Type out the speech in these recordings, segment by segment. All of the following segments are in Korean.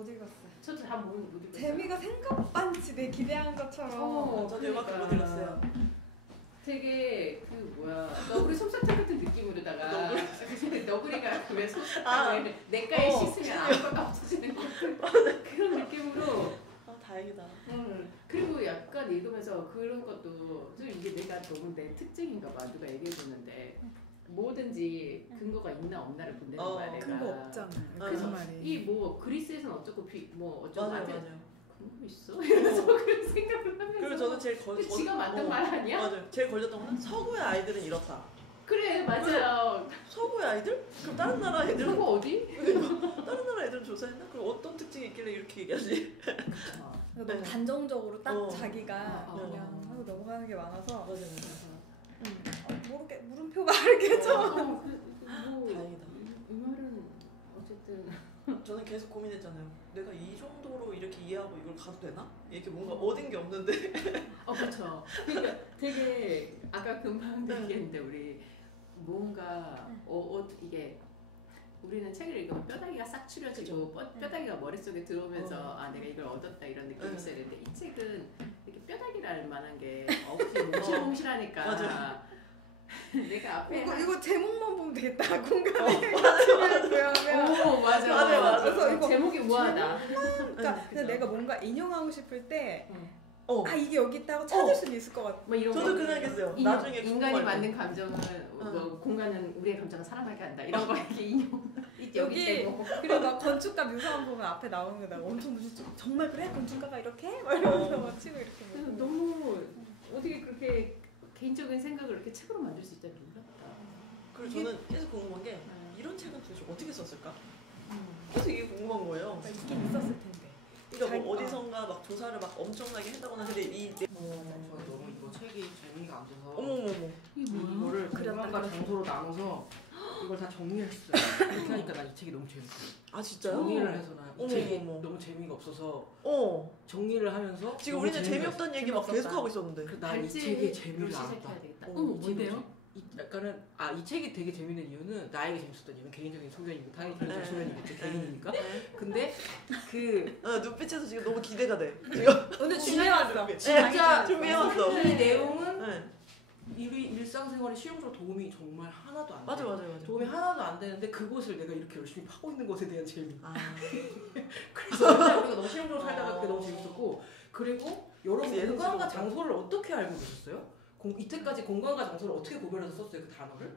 못 읽었어요. 저도 다 못 읽었어요. 재미가 생각만치 내 기대한 것처럼. 저도 이밖에 못 읽었어요. 되게 그 뭐야 너구리 솜사탕 같은 느낌으로다가 너구리가 왜 솜사탕을 내과에 씻으면 아무것도 없어지는 그런 느낌으로. 다행이다. 그리고 약간 읽으면서 그런 것도 좀 이게 내가 너무 내 특징인가 봐. 누가 얘기해줬는데 뭐든지 근거가 있나 없나를 본다는 거야 내가. 근거 없잖아. 그래서 말이. 이 뭐 그리스에서는 어쩌고 뭐 어쩌고 맞아요. 근거 있어? 이러면서 그런 생각을 하면서. 그리고 저도 제일 지가 만든 말 아니야? 맞아요. 제일 걸렸던 거는 서구의 아이들은 이렇다. 그래 맞아요. 서구의 아이들? 그럼 다른 나라 애들은? 서구 어디? 다른 나라 애들은 조사했나? 그럼 어떤 특징이 있길래 이렇게 얘기하지? 너무 단정적으로 딱 자기가 어. 그냥 하고 넘어가는 게 많아서 맞아요. 모르게 물음표 말겠죠. 뭐 다행이다. 이 말은 어쨌든 저는 계속 고민했잖아요. 내가 이 정도로 이렇게 이해하고 이걸 가도 되나? 이렇게 뭔가 얻은 게 없는데. 그렇죠. 그러니까 되게 아까 금방 얘기했는데 우리 뭔가 이게 우리는 책을 읽으면 뼈다귀가 싹 추려지고 뼈다귀가 머릿속에 들어오면서 아 내가 이걸 얻었다 이런 느낌이 있어야 되는데 이 책은 이렇게 뼈다귀랄 만한 게 없이 몽실몽실하니까 맞아. 내가 앞에 이거 제목만 보면 되겠다. 공감의 오 맞아. 그래서 이거 제목이 우아하다. 그러니까 근데 내가 뭔가 인용하고 싶을 때 이게 여기 있다고 찾을 수는 있을 것 같아. 뭐 이런 저도 그 생각했어요. 나중에 인간이 만든 감정은 뭐 공간은 우리의 감정을 사람하게 한다 이런 거 이렇게 인용 여기 제목. 그리고 막 건축가 묘사만 보면 앞에 나오는 거 나 엄청 무섭지. 정말 그래? 건축가가 이렇게? 막 이러면서 막 치고 이렇게. 그래서 너무 어떻게 그렇게 개인적인 생각을 이렇게 책으로 만들 수 있다니 놀랍다. 그리고 저는 계속 궁금한 게 이런 책은 도대체 어떻게 썼을까? 계속 이게 궁금한 거예요. 있긴 있었을 텐데. 그러니까 뭐 어디선가 막 조사를 막 엄청나게 했다거나 근데 너무 이거 책이 재미가 안 돼서 어머머머 이거를 공간과 장소로 나눠서 이걸 다 정리했어요. 이렇게 하니까 나 이 책이 너무 재밌어요. 아 진짜요? 정리를 해서 나 이 책이 어머. 너무 재미가 없어서 어 정리를 하면서 지금 우리는 재미없다는 얘기 막 계속 하고 있었는데 난 이 책의 재미를 알았다. 어머 뭔데요? 약간은 이 책이 되게 재밌는 이유는 나에게 재밌었던 이유는 개인적인 소견이고 당연히 개인적인 소견이겠죠. 개인이니까. 근데 그 눈빛에서 지금 너무 기대가 돼. 지금 오늘 준비해왔어. 진짜 준비해왔어. 이 내용은 네. 우리 일상생활에 실용적으로 도움이 정말 하나도 안 돼. 맞아. 도움이 하나도 안 되는데 그것을 내가 이렇게 열심히 파고 있는 것에 대한 재미. 그래서 우리가 너무 실용적으로 살다가 그게 너무 재밌었고 그리고 여러분 공간과 장소를 어떻게 알고 계셨어요? 이때까지 공간과 장소를 어떻게 구별해서 썼어요 그 단어를?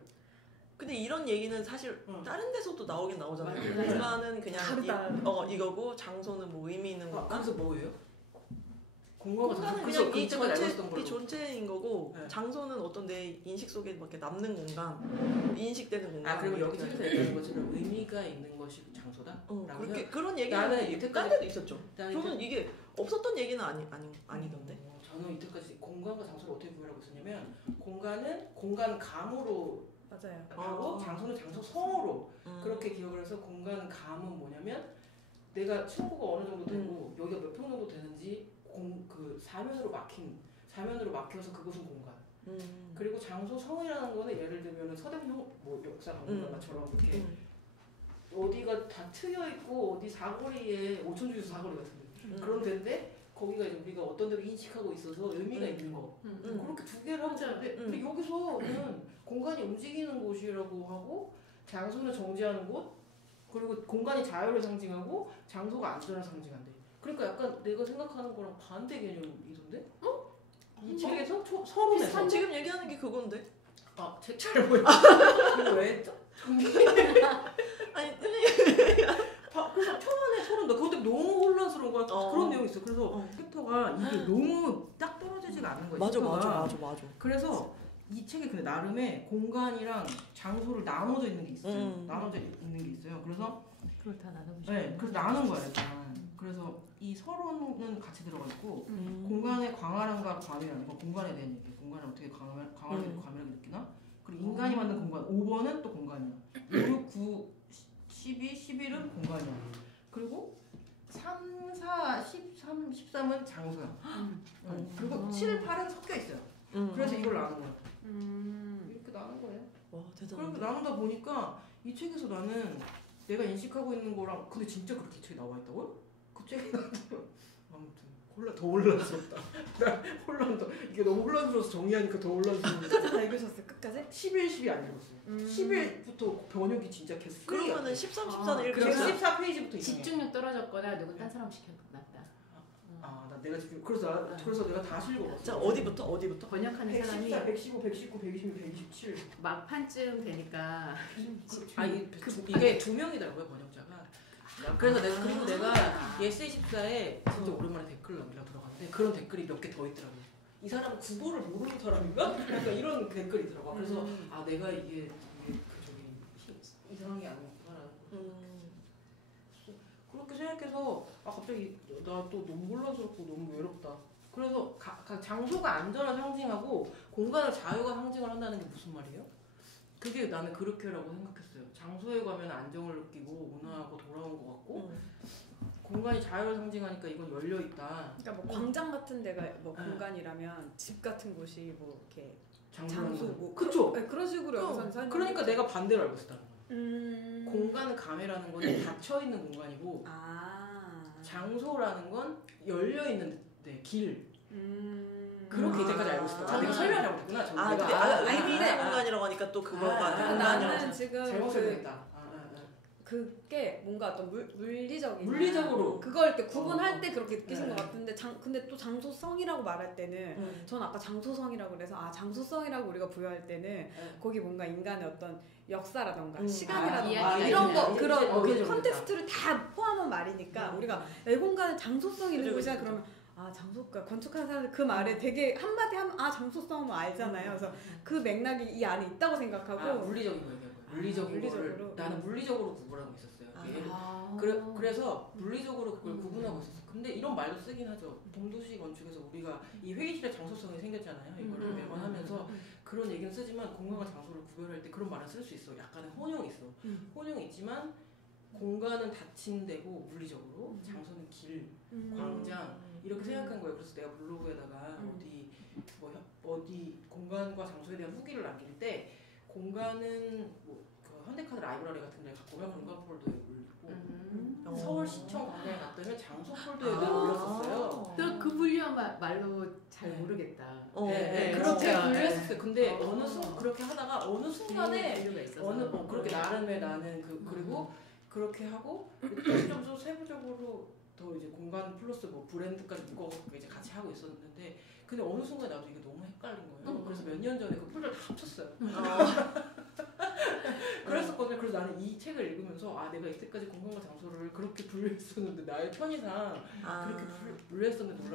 근데 이런 얘기는 사실 다른 데서도 나오긴 나오잖아요. 맞아요. 공간은 그냥 다르다. 이거고 장소는 뭐 의미 있는 건가? 그래서 뭐예요? 공간과 장소 그냥 이 이때까지 알고 있었던 걸로. 존재인 거고 네. 장소는 어떤 내 인식 속에 막 이렇게 남는 공간, 인식되는 공간. 그리고 여기 책에서 얘기하는 것처럼 의미가 있는 것이 장소다? 그렇게 그런 얘기는 나는 딴 데도 있었죠. 나는 저는 이게 없었던 얘기는 아니던데. 저는 이때까지 공간과 장소를 어떻게 구별하고 있었냐면 공간은 공간감으로 맞아요. 하고 장소는 장소성으로 그렇게 기억을 해서 공간감은 뭐냐면 내가 층고가 어느 정도 되고 여기가 몇 평 정도 되는지 그 사면으로 막혀서 그것은 공간. 그리고 장소성이라는 거는 예를 들면 서대문 뭐 역사 박물관처럼 이렇게 어디가 다 트여 있고 어디 사거리에 오천주유 사거리 같은데 그런 데인데 거기가 이제 우리가 어떤 데로 인식하고 있어서 의미가 있는 거. 그렇게 두 개를 하고 있는데 근데 여기서는 공간이 움직이는 곳이라고 하고 장소는 정지하는 곳 그리고 공간이 자유를 상징하고 장소가 안전을 상징한대. 그러니까 약간 내가 생각하는 거랑 반대 개념이던데? 이 책에서 서론에서 지금 얘기하는 게 그건데. 책 잘 보여. 이거 왜 했죠? 아니 그래서 초반에 서론다. 그것 때문에 너무 혼란스러운 거야. 그런 내용이 있어. 그래서 챕터가 이게 너무 딱 떨어지지가 않는 거야. 맞아. 그래서 이 책이 근데 나름의 공간이랑 장소를 나눠져 있는 게 있어요. 나눠져 있는 게 있어요. 그래서 그걸 다 나눠보시죠. 네, 그래서 나눈 거야 일단. 그래서 이 서론은 같이 들어가 있고 공간의 광활함과 과밀함, 이거 공간에 대한 얘기. 공간을 어떻게 광활하게 과밀하게 느끼나? 그리고 인간이 만든 공간. 5번은 또 공간이야. 5, 6, 9, 12, 11은 공간이야. 그리고 3, 4, 13, 13은 장소야. 그리고 7, 8은 섞여 있어요. 그래서 이걸 나눈 거야. 이렇게 나눈 거예요. 와 대단하다. 그렇게 나누다 보니까 이 책에서 나는 내가 인식하고 있는 거랑 근데 진짜 그렇게 이 책이 나와 있다고요? 그 책이 아무튼 더 혼란스럽다. 나 혼란도 이게 너무 혼란스러워서 정리하니까 더 혼란스러워. 끝까지 다 읽으셨어요? 끝까지? 11, 12 안 읽었어요. 10일부터 번역이 진짜 개쓰레기. 그러면은 13, 14는 그래서 읽으셨어요? 14페이지부터 이상해. 집중력 떨어졌거나 누구 딴 사람 시켜놨다. 내가 지금 그래서 내가 다 읽어봤어. 자, 어디부터? 번역하는 사람이 114, 115, 119, 120, 127. 막판쯤 되니까 이게 두 명이더라고요 번역자가. 그래서 내가 예스24에 진짜 오랜만에 댓글 남기려고 들어갔는데 그런 댓글이 몇 개 더 있더라고요. 이 사람은 국어를 모르는 사람인가? 그러니까 이런 댓글이 있더라고. 그래서 내가 이게 이상한 게 아니구나라는 거. 그렇게 생각해서 갑자기 나 또 너무 혼란스럽고 너무 외롭다. 그래서 장소가 안전을 상징하고 공간을 자유가 상징을 한다는 게 무슨 말이에요? 그게 나는 그렇게라고 생각했어요. 장소에 가면 안정을 느끼고 온화하고 돌아온 것 같고 공간이 자유를 상징하니까 이건 열려 있다. 그러니까 뭐 광장 같은 데가 뭐 공간이라면 집 같은 곳이 뭐 이렇게 장소고. 장소고. 그쵸? 네, 그런 식으로 여기서는 설명. 그러니까 내가 반대로 알고 있었다는 거야. 공간은 감회라는 건 닫혀 있는 공간이고 장소라는 건 열려 있는 데 길. 그렇게 이제까지 알고 있었다. 내가 설명을 잘못했구나. 내가 의미 있는 공간이라고 하니까 또 그거가 나는 지금 잘못 설명했다. 그게 뭔가 어떤 물리적으로 그걸 이렇게 구분할 때 그렇게 느끼신 것 같은데 근데 또 장소성이라고 말할 때는 전 아까 장소성이라고 그래서 장소성이라고 우리가 부여할 때는 거기 뭔가 인간의 어떤 역사라던가 시간이라던가 이런 거 그런 컨텍스트를 다 포함한 말이니까 우리가 내 공간에 장소성이 있는 곳이야 그러면 장소가 건축하는 사람들 그 말에 되게 한마디 하면 장소성은 알잖아요. 그래서 그 맥락이 이 안에 있다고 생각하고 물리적인 거예요. 물리적으로 나는 물리적으로 구분하고 있었어요. 그래서 물리적으로 그걸 구분하고 있었어. 근데 이런 말도 쓰긴 하죠. 동도시 건축에서 우리가 이 회의실의 장소성이 생겼잖아요. 이거를 매번 하면서 그런 얘기는 쓰지만 공간과 장소를 구별할 때 그런 말을 쓸 수 있어. 약간의 혼용이 있어. 혼용이 있지만 공간은 닫힌 데고 물리적으로 장소는 길, 광장 이렇게 생각한 거예요. 그래서 내가 블로그에다가 어디 공간과 장소에 대한 후기를 남길 때 공간은 그 현대카드 라이브러리 같은 데 갖고 오면 공간 폴더에 올리고 서울시청 광장에 갔다면 장소 폴더에 올렸었어요. 또 그 분류한 말로 잘 모르겠다. 그렇게 분류했었어요. 근데 그렇게 하다가 어느 순간에 그렇게 나름의 나는 그리고 그렇게 하고 좀 세부적으로 더 이제 공간 플러스 뭐 브랜드까지 묶어갖고 이제 같이 하고 있었는데 근데 어느 순간 나도 이게 너무 헷갈린 거예요. 그래서 몇 년 전에 그 폴더를 다 합쳤어요. 그랬었거든요. 그래서 나는 이 책을 읽으면서 내가 이때까지 공간과 장소를 그렇게 분류했었는데 나의 편의상 그렇게 분류했었는데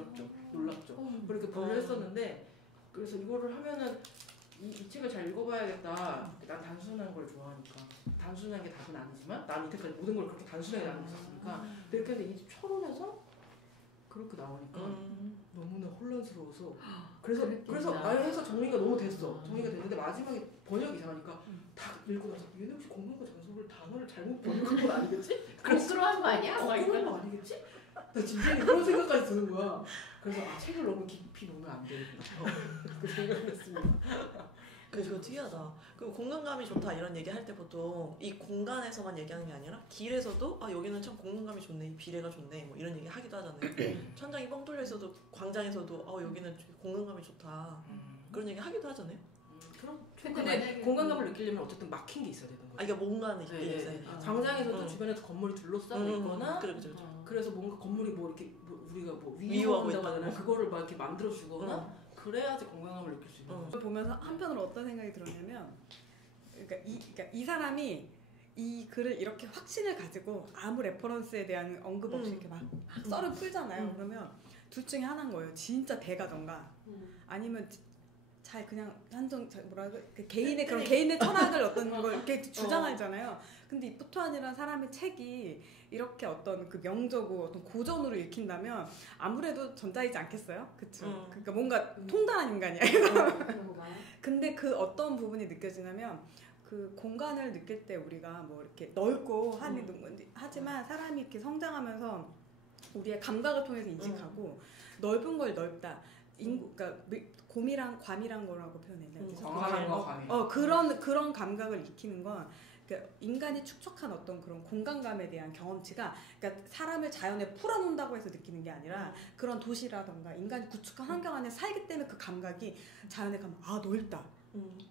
놀랍죠. 그렇게 분류했었는데 그래서 이거를 하면은 이 책을 잘 읽어봐야겠다. 난 단순한 걸 좋아하니까 단순한 게 답은 아니지만 난 이때까지 모든 걸 그렇게 단순하게 나누고 있었으니까 이렇게 했는데 이 철원에서 그렇게 나오니까 너무나 혼란스러워서 그래서 아예 해서 정리가 너무 됐어. 정리가 됐는데 마지막에 번역이 이상하니까 다 읽고 나서 얘네 혹시 공간과 장소를 단어를 잘못 번역한 건 아니겠지? 거꾸로 한 거 아니야? 그런 거 아니겠지? 나 진짜 그런 생각까지 드는 거야. 그래서 책을 너무 깊이 놓으면 안 되겠구나. 그 생각을 했습니다. 근데 그거 특이하다. 그럼 공간감이 좋다 이런 얘기 할 때 보통 이 공간에서만 얘기하는 게 아니라 길에서도 여기는 참 공간감이 좋네, 이 비례가 좋네 뭐 이런 얘기 하기도 하잖아요. 천장이 뻥 뚫려 있어도 광장에서도 여기는 공간감이 좋다 그런 얘기 하기도 하잖아요. 근데 공간감을 느끼려면 어쨌든 막힌 게 있어야 되는 거예요. 이게 뭔가는 있어요. 광장에서도 주변에서 건물이 둘러싸고 있거나 그래서 뭔가 건물이 이렇게 우리가 위협하고 있다거나 그거를 막 이렇게 만들어 주거나 그래야지 건강함을 느낄 수 있는 거죠. 보면서 한편으로 어떤 생각이 들었냐면 그러니까 이 사람이 이 글을 이렇게 확신을 가지고 아무 레퍼런스에 대한 언급 없이 이렇게 막 썰을 풀잖아요. 그러면 둘 중에 하나인 거예요. 진짜 대가던가 아니면 잘 그냥 개인의 철학을 어떤 걸 이렇게 주장하잖아요. 근데 이 포토안이라는 사람의 책이 이렇게 어떤 그 명저고 어떤 고전으로 읽힌다면 아무래도 전자이지 않겠어요? 그쵸? 그러니까 뭔가 통달한 인간이야. 근데 그 어떤 부분이 느껴지냐면 그 공간을 느낄 때 우리가 뭐 이렇게 넓고 하지만 사람이 이렇게 성장하면서 우리의 감각을 통해서 인식하고 넓은 걸 넓다. 그러니까 곰이랑 괌이란 거라고 표현했나요? 광활과 괌이. 그런 감각을 익히는 건 그러니까 인간이 축적한 어떤 그런 공간감에 대한 경험치가 그러니까 사람을 자연에 풀어놓는다고 해서 느끼는 게 아니라 그런 도시라던가 인간이 구축한 환경 안에 살기 때문에 그 감각이 자연에 가면 아 넓다.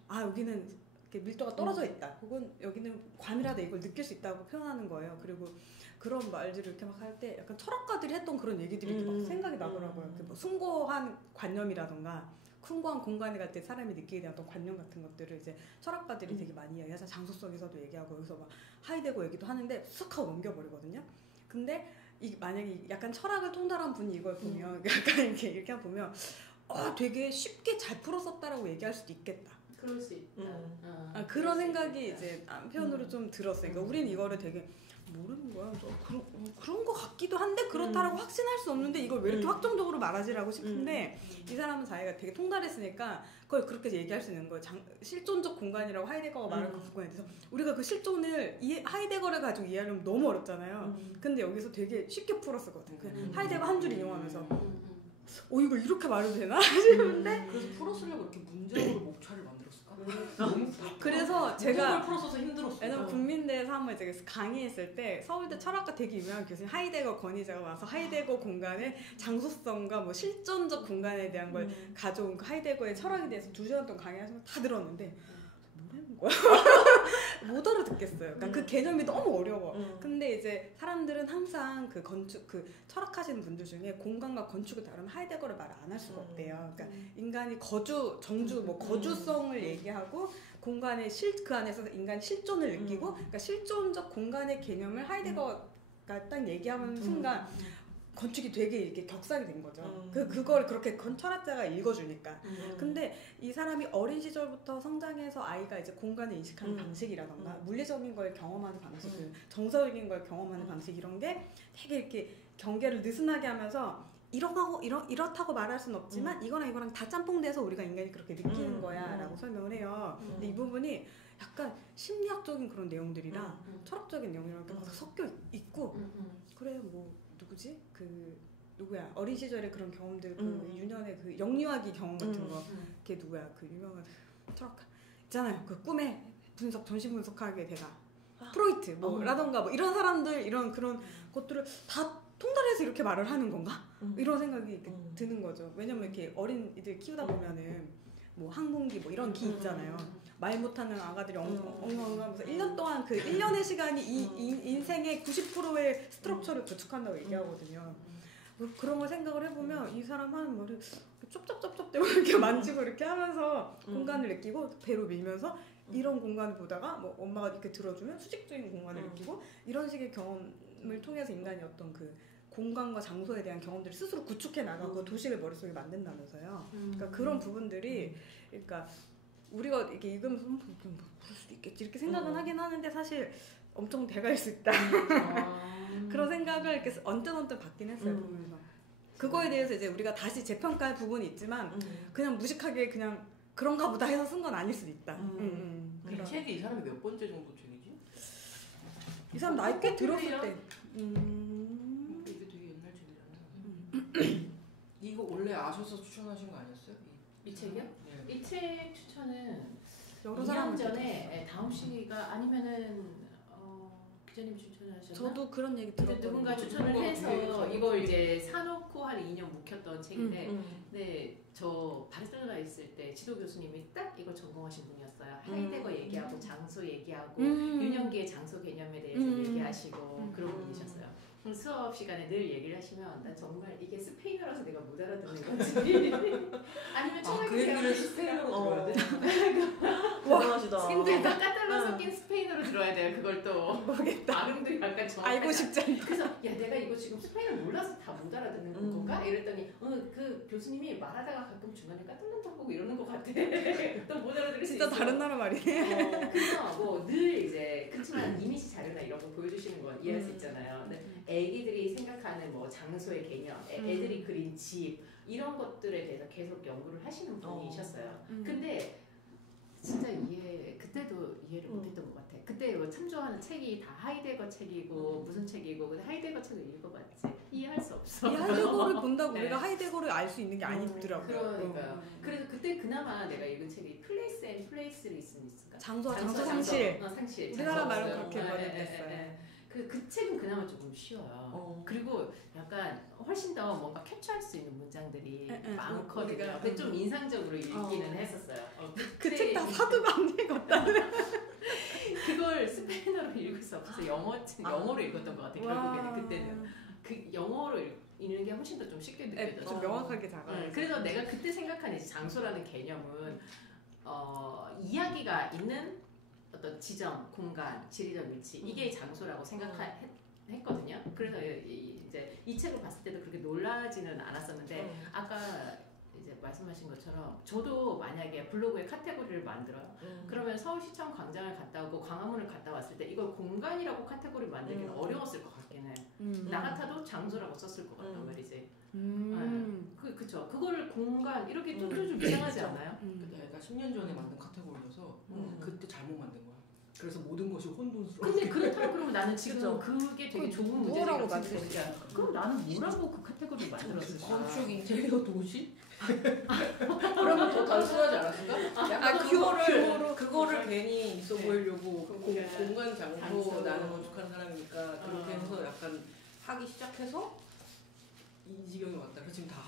아 여기는 이렇게 밀도가 떨어져 있다. 혹은 여기는 과밀하다. 이걸 느낄 수 있다고 표현하는 거예요. 그리고 그런 말들을 이렇게 막 할 때 약간 철학가들이 했던 그런 얘기들이 이렇게 막 생각이 나더라고요. 뭐 숭고한 관념이라던가 숭고한 공간에 갈 때 사람이 느끼게 되는 어떤 관념 같은 것들을 이제 철학가들이 되게 많이 이야기하잖아요. 장소성에서도 얘기하고 여기서 막 하이데거 얘기도 하는데 쑥 하고 넘겨버리거든요. 근데 만약에 약간 철학을 통달한 분이 이걸 보면 약간 이렇게 보면 되게 쉽게 잘 풀었었다라고 얘기할 수도 있겠다. 그럴 수 있다. 그런 생각이 이제 한편으로 좀 들었어요. 그러니까 우리는 이거를 되게 모르는 거야. 그런 거 같기도 한데 그렇다라고 확신할 수 없는데 이걸 왜 이렇게 확정적으로 말하지라고 싶은데 이 사람은 자기가 되게 통달했으니까 그걸 그렇게 얘기할 수 있는 거예요. 실존적 공간이라고 하이데거가 말한 그 부분에 대해서 우리가 그 실존을 하이데거를 가지고 이해하려면 너무 어렵잖아요. 근데 여기서 되게 쉽게 풀었었거든. 하이데거 한 줄 인용하면서 이걸 이렇게 말해도 되나? 싶은데 그래서 풀었으려고 이렇게 문장으로 목차를 만들었을까? 그래서 제가 풀었어서 힘들었어. 왜냐면 국민대에서 한번 이제 강의했을 때 서울대 철학과 되게 유명한 교수님 하이데거 권위자가 와서 하이데거 공간의 장소성과 뭐 실존적 공간에 대한 걸 가져온 그 하이데거의 철학에 대해서 2시간 동안 강의하시면서 다 들었는데 뭐라는 거야? 못 알아듣겠어요. 그러니까 그 개념이 너무 어려워. 근데 이제 사람들은 항상 그 철학하시는 분들 중에 공간과 건축을 다루면 하이데거를 말 안 할 수가 없대요. 그러니까 인간이 거주성을 얘기하고 공간의 그 안에서 인간 실존을 느끼고 그러니까 실존적 공간의 개념을 하이데거가 딱 얘기하는 순간 건축이 되게 이렇게 격상이 된 거죠. 그걸 그렇게 철학자가 읽어주니까. 근데 이 사람이 어린 시절부터 성장해서 아이가 이제 공간을 인식하는 방식이라던가 물리적인 걸 경험하는 방식, 정서적인 걸 경험하는 방식 이런 게 되게 이렇게 경계를 느슨하게 하면서 이렇다고 말할 수는 없지만 이거랑 다 짬뽕돼서 우리가 인간이 그렇게 느끼는 거야라고 설명을 해요. 근데 이 부분이 약간 심리학적인 그런 내용들이랑 철학적인 내용이랑 이렇게 막 섞여 있고 그래 뭐 누구지? 누구야? 어린 시절에 그런 경험들, 유년의 그 영유아기 경험 같은 거, 걔 누구야? 그 유명한 철학가 있잖아요. 그 꿈의 정신 분석하게 대가 프로이트 라던가 뭐 이런 사람들 이런 그런 것들을 다 통달해서 이렇게 말을 하는 건가? 이런 생각이 이렇게 드는 거죠. 왜냐면 이렇게 어린이들 키우다 보면은 뭐 항문기 뭐 이런 기 있잖아요. 말 못하는 아가들이 엉엉하면서 1년 동안 그 1년의 시간이 인생의 90%의 스트럭처를 구축한다고 얘기하거든요. 그런 걸 생각을 해보면 이 사람 하는 말을 쩝쩝쩝쩝 대고 이렇게 만지고 이렇게 하면서 공간을 느끼고 배로 밀면서 이런 공간을 보다가 뭐 엄마가 이렇게 들어주면 수직적인 공간을 느끼고 이런 식의 경험을 통해서 인간이 어떤 그 공간과 장소에 대한 경험들을 스스로 구축해 나가고 도시를 머릿속에 만든다면서요. 그러니까 그런 부분들이 그러니까 우리가 이렇게 읽으면서 그럴 수도 있겠지 이렇게 생각은 하긴 하는데 사실 엄청 대갈 수 있다. 그런 생각을 이렇게 언뜻 받긴 했어요. 보면서. 그거에 대해서 이제 우리가 다시 재평가할 부분이 있지만 그냥 무식하게 그냥 그런가 보다 해서 쓴 건 아닐 수도 있다. 이 책이 이 사람이 몇 번째 정도 책이지? 이 사람 나이 꽤 들었을 때. 이게 되게 옛날 책이잖아. 이거 원래 아셔서 추천하신 거 아니었어요? 이 책이요? 네. 이 책 추천은 여러 2년 전에 다음 시기가 아니면은 기자님이 추천하셨나? 저도 그런 얘기 들었거든요. 누군가 추천을 해서 이걸 이제 사놓고 한 2년 묵혔던 책인데 근데 저 바르셀로나 있을 때 지도 교수님이 딱 이걸 전공하신 분이었어요. 하이데거 얘기하고 장소 얘기하고 유년기의 장소 개념에 대해서 얘기하시고 그런 분이셨어요. 수업 시간에 늘 얘기를 하시면 난 정말 이게 스페인어라서 내가 못 알아듣는 건지 아니면 그 얘기를 스페인어로 들어야 돼? 대단하시다. 힘들다. 까탈로 섞인 스페인어로 들어야 돼요. 그걸 또 모르겠다. 발음도 약간 정확하지 알고 싶지 않다. 그래서 야 내가 이거 지금 스페인어 몰라서 다 못 알아듣는 건가? 이랬더니 그 교수님이 말하다가 가끔 중간에 까탈란타고 이러는 것 같아. 또 못 알아들을 수 진짜 있어. 다른 나라 말이네. 그래서 뭐 늘 이제 그렇지만 이미지 자료나 이런 거 보여주시는 건 이해할 수 있잖아요. 근데 애기들이 생각하는 뭐 장소의 개념, 애들이 그린 집 이런 것들에 대해서 계속 연구를 하시는 분이셨어요. 근데 진짜 그때도 이해를 못했던 것 같아. 그때 뭐 참조하는 책이 다 하이데거 책이고 무슨 책이고 근데 하이데거 책을 읽어봤지 이해할 수 없어. 이 하이데거를 본다고 그렇다고 네. 우리가 하이데거를 알 수 있는 게 아니더라고요. 그러니까요. 그래서 그때 그나마 내가 읽은 책이 플레이스 앤 플레이스를 있으니까 장소 상실. 상실. 우리나라 말로 장소. 그렇게 네, 번역됐어요. 네, 네. 그 책은 그나마 조금 쉬워요. 그리고 약간 훨씬 더 뭔가 캡처할 수 있는 문장들이 많거든요. 근데 좀 인상적으로 읽기는 했었어요. 그 책 다 사두가 안 되겠다. 그걸 스페인어로 읽을 수 없어서 영어로 읽었던 것 같아요. 결국에는 그때는 그 영어로 읽는 게 훨씬 더 좀 쉽게 느껴졌어요. 좀 명확하게 작아요. 그래서 내가 그때 생각한 장소라는 개념은 이야기가 있는 어떤 지점, 공간, 지리적 위치 이게 장소라고 생각했거든요. 그래서 이제 이 책을 봤을 때도 그렇게 놀라지는 않았었는데 아까 이제 말씀하신 것처럼 저도 만약에 블로그에 카테고리를 만들어요. 그러면 서울시청 광장을 갔다 오고 광화문을 갔다 왔을 때 이걸 공간이라고 카테고리 만들기는 어려웠을 것 같긴 해요. 나 같아도 장소라고 썼을 것 같단 말이지. 그쵸. 그거를 공간 이렇게 좀 이상하지 않아요? 근데 내가 10년 전에 만든 카테고리여서 그때 잘못 만든 거야. 그래서 모든 것이 혼돈스러워. 근데 그렇다고 그러면 나는 지금 그게 되게 좋은 문제라고 생각해. 그럼 나는 뭐라고 그 카테고리를 만들었을까? 건축, 인테리어, 도시? 그러면 더 단순하지 않았을까? 약간 그거를 괜히 있어 보이려고 공간 장소 나는 건축하는 사람이니까 그렇게 해서 약간 하기 시작해서 이 지경이 왔다. 그 지금 다.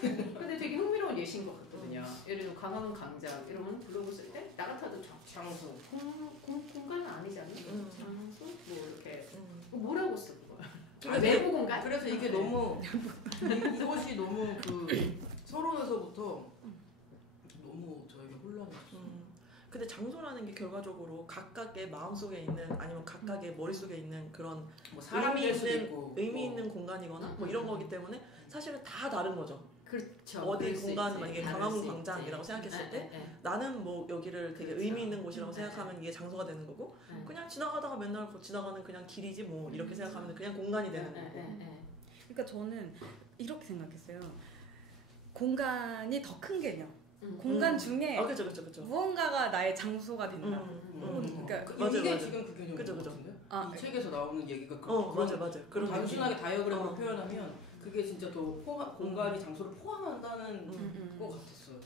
근데 되게 흥미로운 예시인 것 같거든요. 예를 들어 광화문 광장 이러면 블로그 쓸 때 나 같아도 장소 공간은 아니지 않나? 장소 뭐 이렇게 뭐라고 쓸 거야? 내부 공간? 그래서 이게 너무 이것이 너무 그 서론에서부터 너무 저희가 혼란했어요. 근데 장소라는 게 결과적으로 각각의 마음속에 있는 아니면 각각의 머릿속에 있는 그런 뭐 의미 있는 공간이거나 뭐 이런 거기 때문에 사실은 다 다른 거죠. 그렇죠. 어디 공간 만약에 광화문 광장이라고 생각했을 때 나는 뭐 여기를 되게 의미 있는 곳이라고 생각하면 이게 장소가 되는 거고 그냥 지나가다가 맨날 지나가는 그냥 길이지 뭐 이렇게 생각하면 그냥 공간이 되는 거고. 그러니까 저는 이렇게 생각했어요. 공간이 더 큰 개념. 공간 중에 그쵸. 무언가가 나의 장소가 된다. 그러니까 맞아, 이게 지금 그 개념인 것 그죠. 같은데? 이 네. 책에서 나오는 얘기가 맞아. 그런 단순하게 다이어그램으로 표현하면 그게 진짜 더 공간이 장소를 포함한다는 것 같았어요.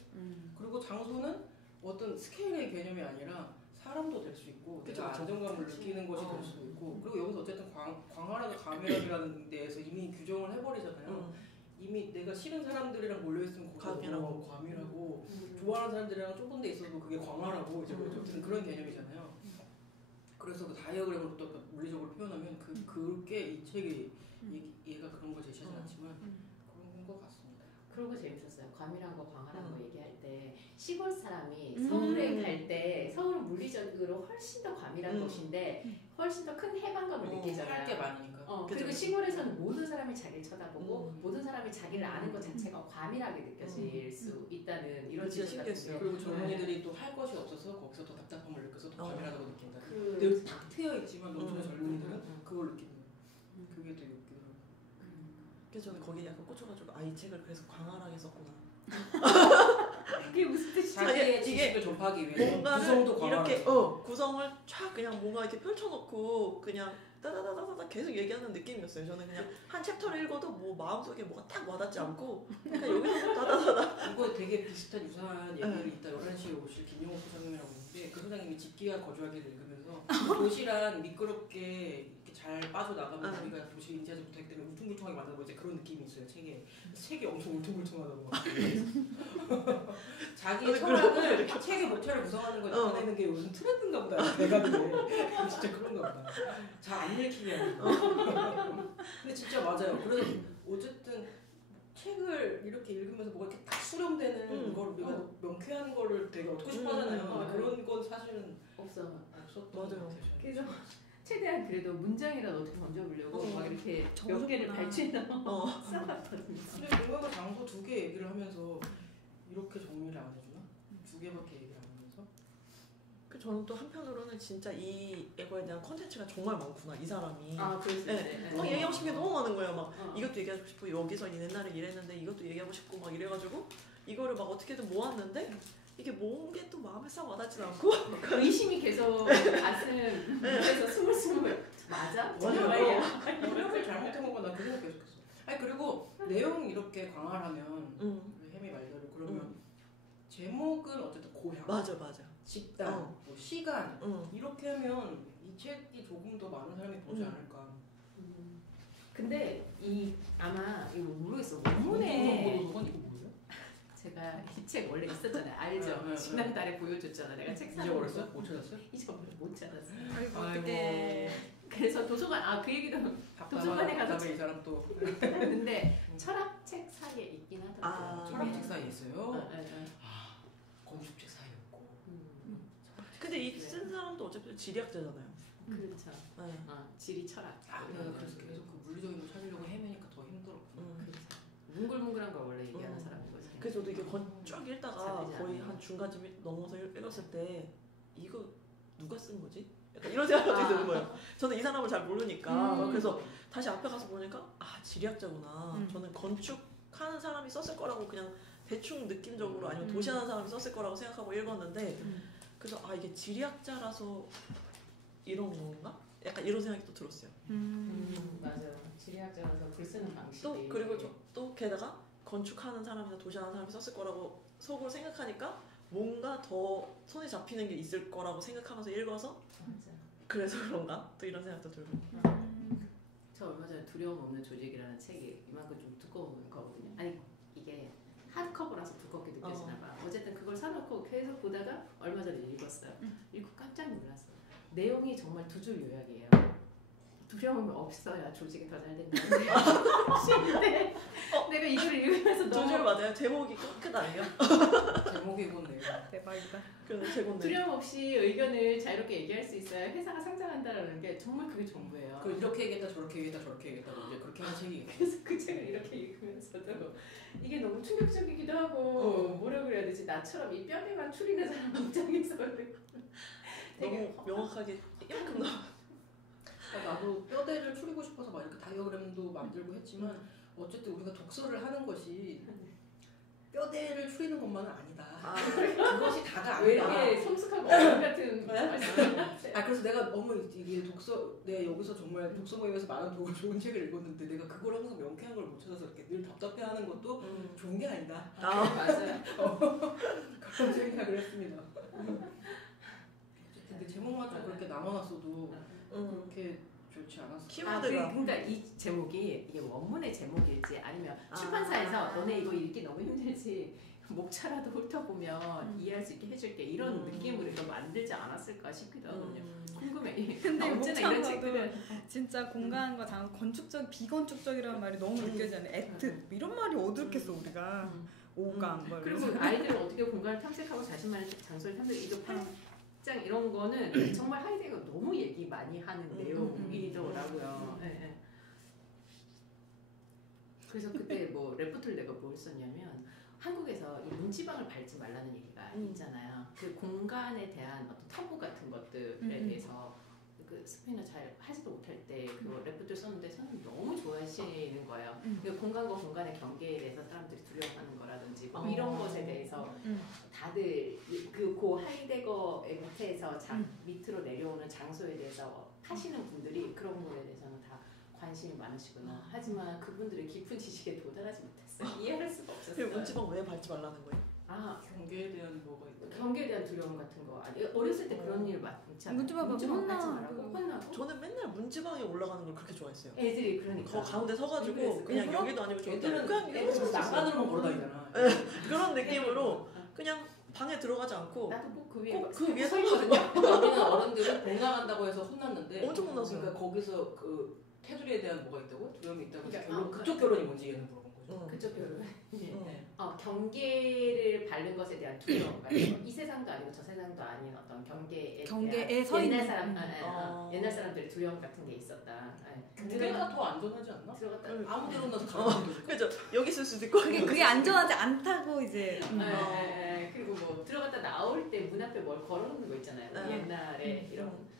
그리고 장소는 어떤 스케일의 개념이 아니라 사람도 될 수 있고 내가 안정감을 느끼는 것이 될 수 있고 그리고 여기서 어쨌든 광활하게 과밀하게라는 데에서 이미 규정을 해버리잖아요. 이미 내가 싫은 사람들이랑 몰려있으면 과밀하고 좋아하는 사람들이랑 좁은 데 있어도 그게 광활하고 이제 어쨌든 그런 개념이잖아요. 그래서 그 다이어그램으로 또 물리적으로 표현하면 그게 이 책이 얘가 그런 걸 제시하진 않지만 그런 것 같습니다. 그런 거 재밌었어요. 과밀한 거 광활한 거 얘기할 때 시골 사람이 서울에 갈 때 서울은 물리적으로 훨씬 더 과밀한 곳인데 훨씬 더 큰 해방감을 느끼잖아요. 할 게 많으니까. 그리고 시골에서는 모든 사람이 자기를 쳐다보고 모든 사람이 자기를 아는 것 자체가 과밀하게 느껴질 수 있다는 이런 진짜 지적 같은 신기했어요. 그리고 젊은이들이 또 할 것이 없어서 거기서 더 답답함을 느껴서 더 과밀하다고 느낀다. 그 근데 탁 트여 있지만 농촌의 젊은이들은 그걸 느끼는 거예요. 그게 되게 웃기더라고요. 그래서 저는 거기에 약간 꽂혀가지고 이 책을 그래서 광활하게 썼구나. 그게 무슨 뜻이지? 자기의 지식을 접하기 위해서 공간을 구성도 이렇게 구성을 쫙 그냥 뭔가 이렇게 펼쳐놓고 그냥 따다다다다 계속 얘기하는 느낌이었어요. 저는 그냥 한 챕터를 읽어도 뭐 마음속에 뭐가 딱 와닿지 않고 그냥 여기서 따다다다. 이거 되게 비슷한 유사한 얘기를 이따 11시에 오실 김용호 소장님이라고 있는데 그 소장님이 집기한 거주하기를 읽으면서 도시란 미끄럽게 이렇게 잘 빠져나가면 우리가 도시 인지하지 못하기 때문에 울퉁불퉁하게 만들고 이제 그런 느낌이 있어요. 책이 엄청 울퉁불퉁하다고 자기의 철학을 책의 모체를 구성하는 걸 나타내는 게 요즘 트렌드인가 보다. 내가 그게 진짜 그런가 보다. 잘 안 읽히게 하는 근데 진짜 맞아요. 그래서 어쨌든 책을 이렇게 읽으면서 뭐가 이렇게 딱 수렴되는 걸 우리가 명쾌한 거를 되게 얻고 싶어 하잖아요. 그런 건 사실은 없었던 것 같아요. 그래서 최대한 그래도 문장이라도 어떻게 던져보려고 막 이렇게 몇 개를 발췌해서 써봤거든요. 근데 뭔가 장소 2개 얘기를 하면서 이렇게 정리를 안 해주나? 2개밖에 얘기를 안 하면서? 저는 또 한편으로는 진짜 이 애거에 대한 컨텐츠가 정말 많구나 이 사람이. 그랬어요. 얘기하고 싶은 게 너무 많은 거예요. 막 이것도 얘기하고 싶고 여기서 옛날에 이랬는데 이것도 얘기하고 싶고 막 이래가지고 이거를 막 어떻게든 모았는데 이게 모은 게 또 마음에 싹 와닿진 않고 의심이 계속 가슴에서 스물스물 맞아? 번역을 잘못한 건가 나 그 생각 계속했어. 아니 그리고 내용 이렇게 주제에 광활하면 우리 혜미 말대로 그러면 제목은 어쨌든 고향, 맞아. 집단, 뭐 시간 이렇게 하면 이 책이 조금 더 많은 사람이 보지 않을까. 근데 이 아마 이거 모르겠어. 원문에 이거 뭐예요? 제가 이 책 원래 있었잖아요. 알죠? 네. 지난달에 보여줬잖아. 내가 책 사는 잊어버렸어? 거. 못 찾았어요? 잊어버려 못 찾았어. 아이고 아이고. 어떡해. 그래서 도서관 그 얘기도 도서관에 가서 답답해 이 사람 또. 근데 철학책 사이에 있긴 하더라고요. 철학책 사이에 있어요. 네. 건축책 사이였고. 근데 이 쓴 사람도 어차피 지리학자잖아요. 그렇죠. 네. 지리 철학. 내가 그래서 계속 그 물리적인 걸 찾으려고 헤매니까 더 힘들었고. 그렇죠. 뭉글뭉글한 걸 원래 얘기하는 사람인 거지. 그래서 저도 이게 쭉 읽다가 잘 되지 거의 않아요. 한 중간쯤 넘어서 읽었을 때 이거 누가 쓴 거지? 약간 이런 생각이 갑자기 드는 거예요. 저는 이 사람을 잘 모르니까 그래서 다시 앞에 가서 보니까 지리학자구나. 저는 건축하는 사람이 썼을 거라고 그냥 대충 느낌적으로 아니면 도시하는 사람이 썼을 거라고 생각하고 읽었는데 그래서 이게 지리학자라서 이런 건가? 약간 이런 생각이 또 들었어요. 맞아요. 지리학자라서 글 쓰는 방식이 또 그리고 또 게다가 건축하는 사람이나 도시하는 사람이 썼을 거라고 속으로 생각하니까 뭔가 더 손에 잡히는 게 있을 거라고 생각하면서 읽어서 맞아. 그래서 그런가? 또 이런 생각도 들고. 저 얼마 전에 두려움 없는 조직이라는 책이 이만큼 좀 두꺼운 거거든요. 아니 이게 하드커버라서 두껍게 느껴지나 봐. 어쨌든 그걸 사놓고 계속 보다가 얼마 전에 읽었어요. 읽고 깜짝 놀랐어요. 내용이 정말 두 줄 요약이에요. 두려움이 없어야 조직이 더 잘 된다는 식인데 내가 이걸 읽으면서 두 줄 맞아요? 제목이 끝 아니에요? 제목이 이건데요. 대박이다. 그래서 제목네. 두려움 없이 의견을 자유롭게 얘기할 수 있어야 회사가 상장한다라는 게 정말 그게 전부예요. 그 이렇게 얘기했다 저렇게 얘기했다 저렇게 얘기했다고 이제 그렇게 하는 책이. 그래서 그 책을 이렇게 읽으면서도 이게 너무 충격적이기도 하고 뭐라 그래야 되지? 나처럼 이 뼈대만 추리는 사람 입장에서는 되게 너무 명확하게 이만큼 나와. 나도 뼈대를 추리고 싶어서 막 이렇게 다이어그램도 만들고 했지만 어쨌든 우리가 독서를 하는 것이 뼈대를 추리는 것만은 아니다. 그것이 다가 왜 아니다. 이렇게 성숙하고 어른 같은 말씀을 그래서 내가 너무 이게 내가 여기서 정말 독서 모임에서 많은 좋은 책을 읽었는데 내가 그걸 항상 명쾌한 걸 못 찾아서 이렇게 늘 답답해하는 것도 좋은 게 아니다. 맞아요. 그런 생각을 했습니다. 근데 제목만 좀 그렇게 남아놨어도 그렇게 좋지 않았어. 키워드가. 그러니까 이 제목이 이게 원문의 제목일지 아니면 출판사에서 너네 이거 읽기 너무 힘들지 목차라도 훑어보면 이해할 수 있게 해줄게 이런 느낌으로 이거 만들지 않았을까 싶기도 하거든요. 궁금해. 근데 언제나 이런 목차마도 책들은 진짜 공간과 장 건축적 비건축적이라는 말이 너무 느껴지잖아요. 애특 이런 말이 어디 있겠어 우리가. 오감 뭐 그리고 이런. 아이들은 어떻게 공간을 탐색하고 자신만의 장소를 탐색 이거 팔짱 이런 거는 정말 하이데거가 너무 얘기 많이 하는 내용이더라고요. 네. 그래서 그때 뭐 레포트를 내가 뭘 썼냐면 한국에서 이 문지방을 밟지 말라는 얘기가 있잖아요. 그 공간에 대한 어떤 터부 같은 것들에 대해서 그 스페인어 잘 하지도 못할 때 그 레포트를 썼는데 선생님이 너무 좋아하시는 거예요. 그 공간과 공간의 경계에 대해서 사람들이 두려워하는 거라든지 뭐 이런 것에 대해서 다들 고 하이데거 밑에서 밑으로 내려오는 장소에 대해서 하시는 분들이 그런 거에 대해서는 다 관심이 많으시구나. 하지만 그분들의 깊은 지식에 도달하지 못했어요. 이해할 수가 없었어요. 문지방 왜 밟지 말라는 거예요? 경계에 대한 뭐가 있다. 경계에 대한 두려움 같은 거 아니 어렸을 때 그런 일 많지 않아요? 문지방 밟고 혼나고 저는 맨날 문지방에 올라가는 걸 그렇게 좋아했어요. 애들이 그러니까 거 가운데 서가지고 그냥 여기도 아니고 저기도 애들은 아니고 그냥 이러고 난간으로만 걸어다니잖아. 그런 느낌으로 그냥 방에 들어가지 않고 나도 꼭그 위에 꼭 그 위에 서 서거든요. 여기는 어른들은 공감한다고 해서 혼났는데 엄청 혼났어요. 그러니까 거기서 그 테두리에 대한 뭐가 있다고? 두려움이 있다고 해서 그러니까, 결론 그쪽 결론이 뭔지 얘는 물어본 거죠. 그쪽 결론. 네. 경계를 밟는 것에 대한 두려움 같은 거. 이 세상도 아니고 저 세상도 아닌 어떤 경계에 경계에 서 옛날 있는 사람 옛날 사람들의 두려움 같은 게 있었다. 경계가 더 안전하지 않나? 들어갔다 아무 데로나 가면 되니까. 그죠? 여기 있을 수도 있고 그게 안전하지 않다고 이제. 그리고 뭐 들어갔다 나올 때 문 앞에 뭘 걸어놓는 거 있잖아요. 옛날에 이런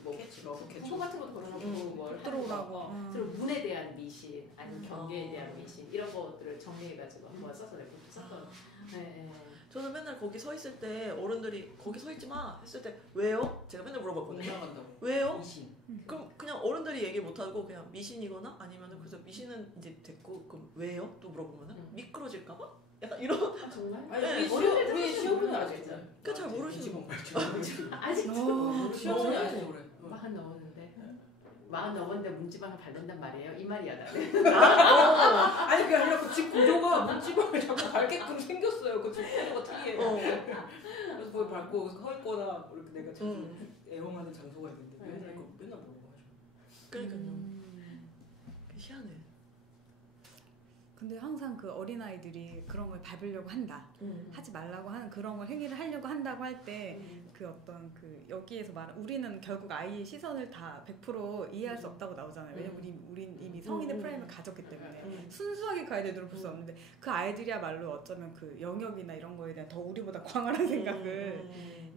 뭐 캐치 소 같은 거 걸어놓고 뭘 들어오라고. 그리고 문에 대한 미신 아니면 경계에 대한 미신 이런 것들을 정리해가지고 한번 써서 레포트 썼거든요. 저는 맨날 거기 서 있을 때 어른들이 거기 서 있지 마 했을 때 왜요? 제가 맨날 물어봤거든요. 올라간다고. 왜요? 미신. 그럼 그냥 어른들이 얘기 못하고 그냥 미신이거나 아니면은 그래서 미신은 이제 됐고 그럼 왜요? 또 물어보면은 미끄러질까봐? 약간 이런. 정말? 아니 네. 우리 시어머니 아직 잘 모르시는 아직도 시어머니 아직 그래. 마흔 넘었는데 마흔 넘었는데 문지방을 밟는단 말이에요. 이 말이야 나. 아니 그게 아니라 그 집 구조가 문지방을 자꾸 밟게끔 생겼어요. 그 집 구조가 특이해. 그래서 거기 밟고 서 있거나 이렇게 내가 자주 애용하는 장소가 있는데 맨날 맨날 보고 하죠. 그러니까요. 희한해. 근데 항상 그 어린아이들이 그런 걸 밟으려고 한다. 하지 말라고 하는 그런 걸 행위를 하려고 한다고 할 때 그 어떤 그 여기에서 말한 우리는 결국 아이의 시선을 다 100% 이해할 수 없다고 나오잖아요. 왜냐면 우린 이미 성인의 프레임을 가졌기 때문에 순수하게 그 아이들을 볼 수 없는데 그 아이들이야말로 어쩌면 그 영역이나 이런 거에 대한 더 우리보다 광활한 생각을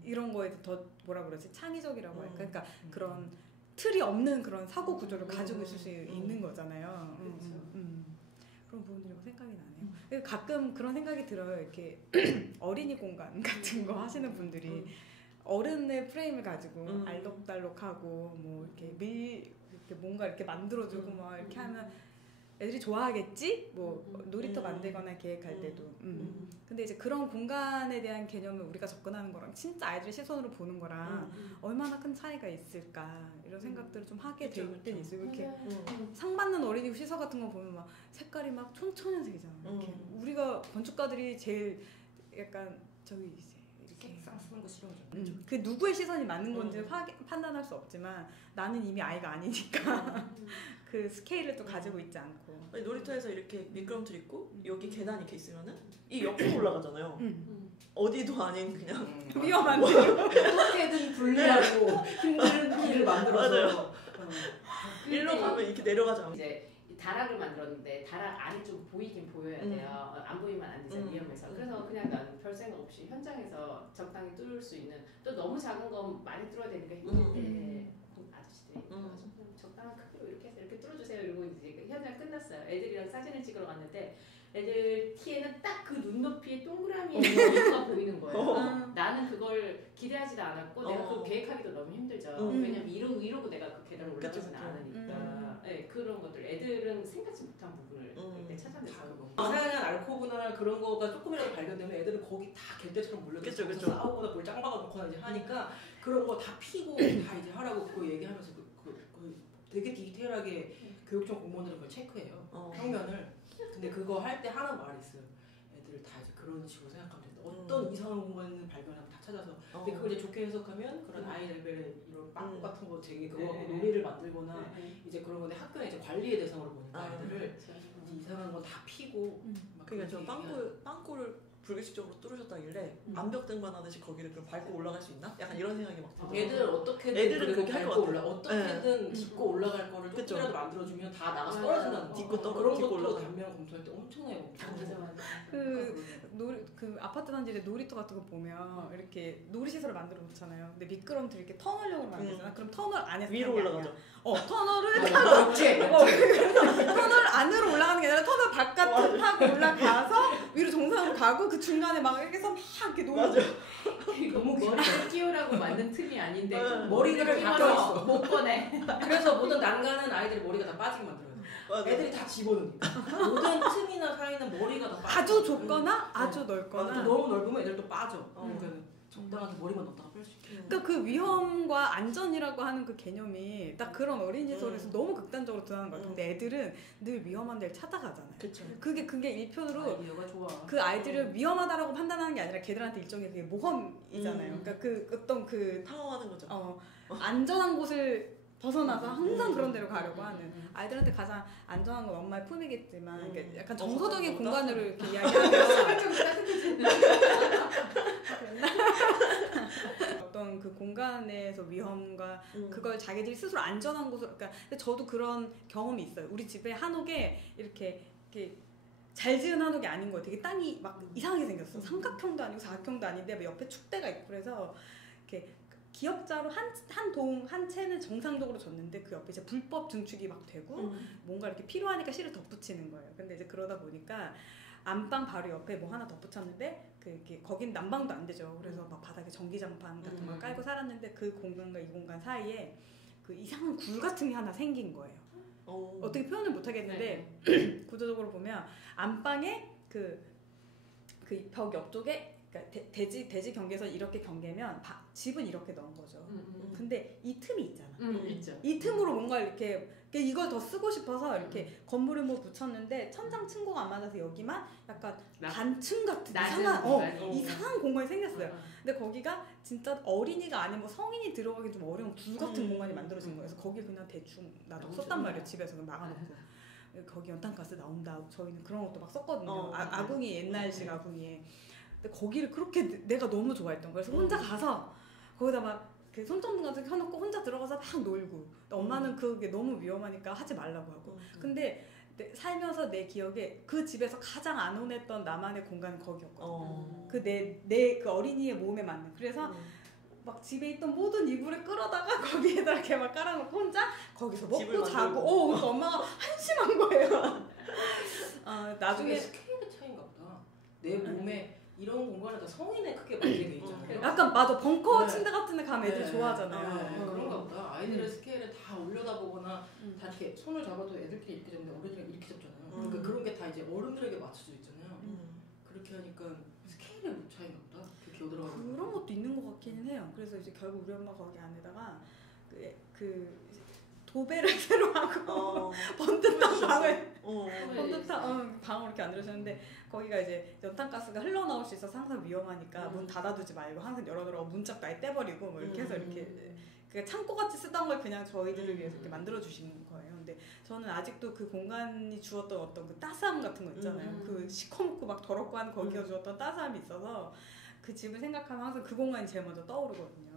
이런 거에 더 뭐라 그러지 창의적이라고 할까. 그러니까 그런 틀이 없는 그런 사고 구조를 가지고 있을 수 있는 거잖아요. 그런 부분들이 생각이 나네요. 가끔 그런 생각이 들어요. 이렇게 어린이 공간 같은 거 하시는 분들이 어른의 프레임을 가지고 알록달록하고 뭐 이렇게 뭔가 이렇게 만들어주고 막 이렇게 하면 애들이 좋아하겠지? 뭐 놀이터 만들거나 계획할 때도. 근데 이제 그런 공간에 대한 개념을 우리가 접근하는 거랑 진짜 아이들의 시선으로 보는 거랑 얼마나 큰 차이가 있을까 이런 생각들을 좀 하게 될 때는 있어요. 이렇게 상 받는 어린이 시서 같은 거 보면 막 색깔이 막 촌천연색이잖아. 이렇게 우리가 건축가들이 제일 약간 저기 이렇게 쌍 쓰는 거 싫어하죠. 그 누구의 시선이 맞는 건지 판단할 수 없지만 나는 이미 아이가 아니니까 그 스케일을 또 가지고 있지 않고. 아니, 놀이터에서 이렇게 미끄럼틀 있고 여기 계단 이렇게 있으면은 이 옆으로 올라가잖아요. 어디도 아닌 그냥 위험한데 어떻게든 분리하고 힘든 길을 만들어서 일로 가면 이렇게 내려가지 않고. 이제 다락을 만들었는데 다락 안이 좀 보이긴 보여야 돼요. 안 보이면 안 되잖아. 위험해서. 그래서 그냥 나는 별 생각 없이 현장에서 적당히 뚫을 수 있는 또 너무 작은 건 많이 뚫어야 되니까 힘든데 아저씨들이 적당한 크기로 이렇게 해서 이렇게 뚫어주세요. 이러고 이제 현장 끝났어요. 애들이랑 사진을 찍으러 갔는데 애들 티에는 딱 그 눈높이에 동그라미에 있는 보이는 거예요. 나는 그걸 기대하지도 않았고 내가 그걸 계획하기도 너무 힘들죠. 왜냐면 이러고 내가 그 계단을 올라가지는 않으니까. 네, 그런 것들 애들은 생각지 못한 부분을 그때 찾아내서 이상한 알코브나 그런 거가 조금이라도 발견되면 애들은 거기 다 갯대처럼 몰려들어서 싸우거나 뭘 짱 박아놓거나 이제 하니까 그런 거 다 피고 다 이제 하라고 그거 얘기하면서 되게 디테일하게 교육청 공무원들은 그걸 체크해요. 평면을. 근데 그거 할 때 하는 말이 있어요. 애들 다 이제 그런 식으로 생각하면 된다. 어떤 이상한 공간을 발견하면 다 찾아서. 근데 그걸 이제 좋게 해석하면 그런 아이 레벨의 이런 빵꾸 같은 거 되게 그거 놀이를 만들거나 이제 그런 건데 학교는 이제 관리의 대상으로 보니까 아이들을 이제 이상한 거 다 피고. 그러니까 저 빵꾸를 불규칙적으로 뚫으셨다길래 암벽 등반하듯이 거기를 그럼 밟고 올라갈 수 있나? 약간 이런 생각이 막 들어요. 애들 어떻게든 애들은 그렇게 할 것 같아요. 어떻게든 딛고 올라갈 거를 조금이라도 만들어주면 다 나가서 떨어진다는 거. 그런 것도 단면 검토할 때 엄청나게 그 아파트 단지에 놀이터 같은 거 보면 이렇게 놀이시설을 만들어 놓잖아요. 근데 미끄럼틀 이렇게 터널형으로 만들잖아. 그럼 터널 안에서 위로 올라가죠. 터널을 타고 터널 안으로 올라가는 게 아니라 터널 바깥을 타고 올라가서 위로 정상으로 가고 그 중간에 막 이렇게 해서 막 이렇게 놀고. 너무 머리를 끼우라고 만든 틈이 아닌데 머리를 다 껴있어. 못 꺼내. 그래서 모든 난간은 아이들이 머리가 다 빠지게 만들어요. 애들이 다 집어넣으니까. 모든 틈이나 사이는 머리가 다 빠져. 아주 좁거나 아주 넓거나. 너무 넓으면 애들도 빠져. 그러니까 적당하게 머리만 넣다가 뺄 수 있게. 그러니까 그 위험과 안전이라고 하는 그 개념이 딱 그런 어린이시설에서 너무 극단적으로 드러나는 것 같아요. 근데 애들은 늘 위험한 데를 찾아가잖아요. 그쵸. 그게 일편으로 아이디어가 좋아. 그 아이들을 위험하다라고 판단하는 게 아니라 걔들한테 일종의 그게 모험이잖아요. 그러니까 그 어떤 그 탐험하는 거죠. 안전한 곳을 벗어나서 항상 그런 데로 가려고 하는 아이들한테 가장 안전한 건 엄마의 품이겠지만 그러니까 약간 정서적인 공간으로 이렇게 이야기하면 어떤 그 공간에서 위험과 그걸 자기들이 스스로 안전한 곳으로 그러니까 근데 저도 그런 경험이 있어요. 우리 집에 한옥에 이렇게 잘 지은 한옥이 아닌 거예요. 되게 땅이 막 이상하게 생겼어. 삼각형도 아니고 사각형도 아닌데 막 옆에 축대가 있고 그래서 이렇게 기역자로 한 채는 정상적으로 졌는데 그 옆에 이제 불법 증축이 막 되고 뭔가 이렇게 필요하니까 실을 덧붙이는 거예요. 근데 이제 그러다 보니까 안방 바로 옆에 뭐 하나 덧붙였는데 거긴 난방도 안 되죠. 그래서 막 바닥에 전기장판 같은 걸 깔고 살았는데 그 공간과 이 공간 사이에 그 이상한 굴 같은 게 하나 생긴 거예요. 어떻게 표현을 못 하겠는데 구조적으로 보면 안방에 그 벽 옆쪽에 그러니까 대지 경계에서 이렇게 경계면 집은 이렇게 넣은 거죠. 근데 이 틈이 있잖아. 있죠. 이 틈으로 뭔가 이렇게 이걸 더 쓰고 싶어서 이렇게 건물을 뭐 붙였는데 천장 층고가 안 맞아서 여기만 약간 단층 같은 이상한 공간이 생겼어요. 근데 거기가 진짜 어린이가 아닌 뭐 성인이 들어가기 좀 어려운 굴 같은 공간이 만들어진 거예요. 그래서 거기 그냥 대충 놔뒀단 말이에요. 집에서 막아놓고. 거기 연탄가스 나온다. 저희는 그런 것도 막 썼거든요. 아궁이 옛날식 아궁이에. 근데 거기를 그렇게 내가 너무 좋아했던 거예요. 그래서 혼자 가서 거기다 막 그 손전등 같은 거 켜놓고 혼자 들어가서 막 놀고. 엄마는 그게 너무 위험하니까 하지 말라고 하고. 근데 살면서 내 기억에 그 집에서 가장 안 원했던 나만의 공간은 거기였거든요. 그 어린이의 몸에 맞는. 그래서 막 집에 있던 모든 이불을 끌어다가 거기에다 이렇게 막 깔아놓고 혼자 거기서 먹고 자고. 그래서 엄마가 한심한 거예요. 나중에 스케일의 차이인가 보다. 내 몸에 이런 공간에다 성인의 크게 맞게 돼 있잖아요. 약간 맞아 벙커 침대 같은 데 가면 애들 좋아하잖아요. 그런가 보다. 아이들의 스케일을 다 올려다보거나 다 이렇게 손을 잡아도 애들끼리 이렇게 잡는데 어른들이 이렇게 잡잖아요. 그러니까 그런 게 다 이제 어른들에게 맞춰져 있잖아요. 그렇게 하니까 스케일의 차이인가 보다. 그런 것도 있는 것 같기는 해요. 그래서 이제 결국 우리 엄마 거기 안에다가 도배를 새로 하고 번듯한 방을 방을 이렇게 만들으셨는데 거기가 이제 연탄가스가 흘러나올 수 있어서 항상 위험하니까 문 닫아두지 말고 항상 열어두라고 문짝 아예 떼버리고 뭐 이렇게 해서 이렇게 창고같이 쓰던 걸 그냥 저희들을 위해서 이렇게 만들어주신 거예요. 근데 저는 아직도 그 공간이 주었던 어떤 그 따스함 같은 거 있잖아요. 그 시커멓고 막 더럽고 한 거기가 주었던 따스함이 있어서 그 집을 생각하면 항상 그 공간이 제일 먼저 떠오르거든요.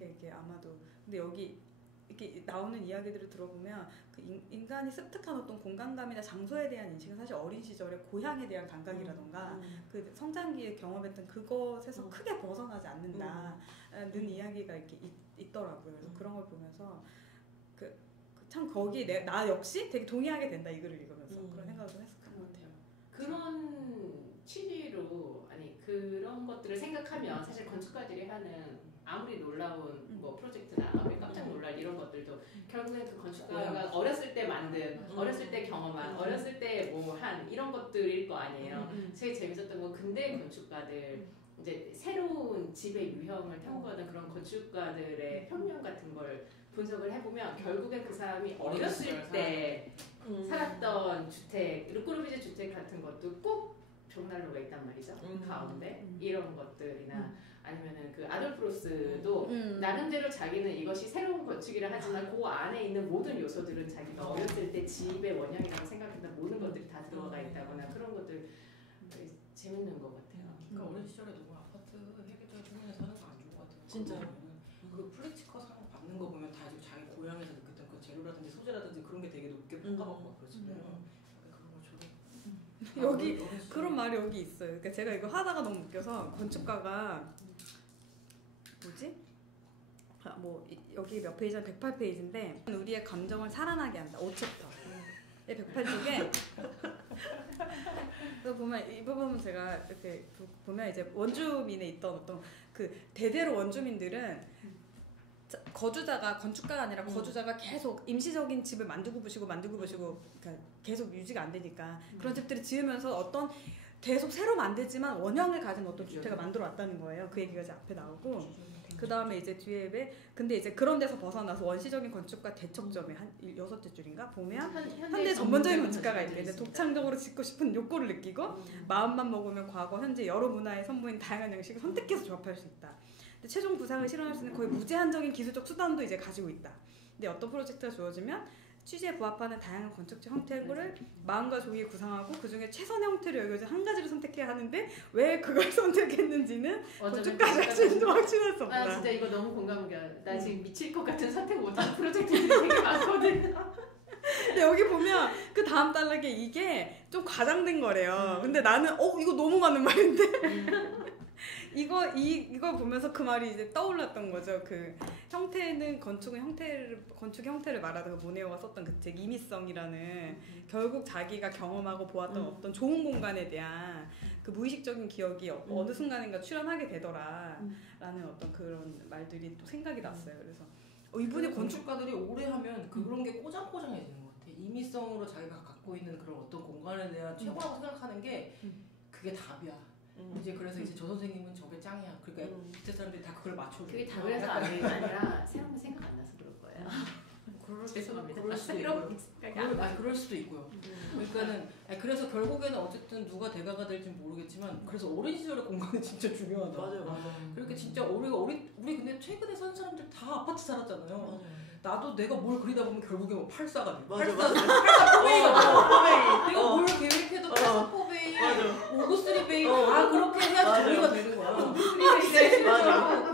이게 아마도 근데 여기 이렇게 나오는 이야기들을 들어보면 그 인간이 습득한 어떤 공간감이나 장소에 대한 인식은 사실 어린 시절에 고향에 대한 감각이라던가 그 성장기에 경험했던 그것에서 크게 벗어나지 않는다는 이야기가 이렇게 있더라고요. 그래서 그런 걸 보면서 참 거기에 나 역시 되게 동의하게 된다 이 글을 읽으면서 그런 생각을 좀 했었던 것 같아요. 그런 취지로 그런 것들을 생각하면 사실 건축가들이 하는 아무리 놀라운 뭐 프로젝트나 아무리 깜짝 놀랄 이런 것들도 결국엔 그 건축가가 어렸을 때 만든, 어렸을 때 경험한, 어렸을 때 뭐 한 이런 것들일 거 아니에요. 제일 재밌었던 건 근대 건축가들 이제 새로운 집의 유형을 탐구하는 그런 건축가들의 평면 같은 걸 분석을 해보면 결국엔 그 사람이 어렸을 때 살았던 주택, 르꼬르비제 주택 같은 것도 꼭 벽난로가 있단 말이죠. 가운데 이런 것들이나 아니면은 그 아돌프로스도 나름대로 자기는 이것이 새로운 건축이라 하지만 그 안에 있는 모든 요소들은 자기가 어렸을 때 집의 원형이라고 생각했던 모든 것들이 다 들어가 있다거나 그런 것들 재밌는 것 같아요. 그러니까 어린 시절에 누구 아파트 해기도 주변에서 하는 거 안 좋은 것 같아요. 진짜. 그 플리츠커 상 받는 거 보면 다 자기 고향에서 느꼈던 그 재료라든지 소재라든지 그런 게 되게 높게 평가받고 막 그렇잖아요. 여기 그런 말이 여기 있어요. 그러니까 제가 이거 하다가 너무 웃겨서 건축가가 뭐 여기 몇 페이지는 108페이지인데 우리의 감정을 살아나게 한다. 5챕터. 108쪽에 그래서 보면 이 부분은 제가 이렇게 보면 이제 원주민에 있던 어떤 그 대대로 원주민들은 거주자가 건축가가 아니라 거주자가 계속 임시적인 집을 만들고 부시고 그러니까 계속 유지가 안 되니까 그런 집들을 지으면서 어떤 계속 새로 만들지만 원형을 가진 어떤 주택을 만들어 왔다는 거예요. 그 얘기가 이제 앞에 나오고 그 다음에 이제 뒤에 근데 이제 그런 데서 벗어나서 원시적인 건축가 대척점에 한 6째 줄인가 보면 현대 전문적인 건축가가 있대. 이제 독창적으로 짓고 싶은 욕구를 느끼고 마음만 먹으면 과거 현재 여러 문화의 선보인 다양한 형식을 선택해서 조합할 수 있다. 근데 최종 구상을 실현할 수 있는 거의 무제한적인 기술적 수단도 이제 가지고 있다. 근데 어떤 프로젝트가 주어지면 취지에 부합하는 다양한 건축적 형태를 마음과 종이에 구상하고 그 중에 최선의 형태를 여겨진 한 가지를 선택해야 하는데 왜 그걸 선택했는지는 건축가 자신도 확신할 수 없다. 진짜 이거 너무 공감이야. 나 지금 미칠 것 같은 선택 못하는 프로젝트들이 되게 많거든. 근데 여기 보면 그 다음 단락에 이게 좀 과장된 거래요. 근데 나는 이거 너무 맞는 말인데 이거 보면서 그 말이 이제 떠올랐던 거죠. 그 형태는 건축 형태를 말하다가 모네오가 썼던 그 책 이미성이라는 결국 자기가 경험하고 보았던 어떤 좋은 공간에 대한 그 무의식적인 기억이 어느 순간인가 출현하게 되더라라는 어떤 그런 말들이 또 생각이 났어요. 그래서 이분이 건축가들이 오래 하면 그런 게 꼬장꼬장해지는 것 같아. 임의성으로 자기가 갖고 있는 그런 어떤 공간에 대한 최고라고 생각하는 게 그게 답이야. 이제 그래서 이제 저 선생님은 저게 짱이야. 그러니까 밑에 사람들이 다 그걸 맞춰줘. 그게 답이라서 아니라 새로운 생각 안 나서 그럴 거예요. 죄송합니다. 그럴 수도 있고요. 그럴 수도 있고요. 그러니까는 그래서 결국에는 어쨌든 누가 대가가 될지 모르겠지만 그래서 어린 시절의 공간이 진짜 중요하다. 맞아요. 그렇게 진짜 우리 근데 최근에 산 사람들 다 아파트 살았잖아요. 맞아요. 나도 내가 뭘 그리다 보면 결국에 뭐 팔사가 돼. 맞아. 팔사포베이가 내가 뭘 계획해도 팔사포베이, 오구스리베이 다 그렇게 해야지 정리가 되는 거야. 맞아.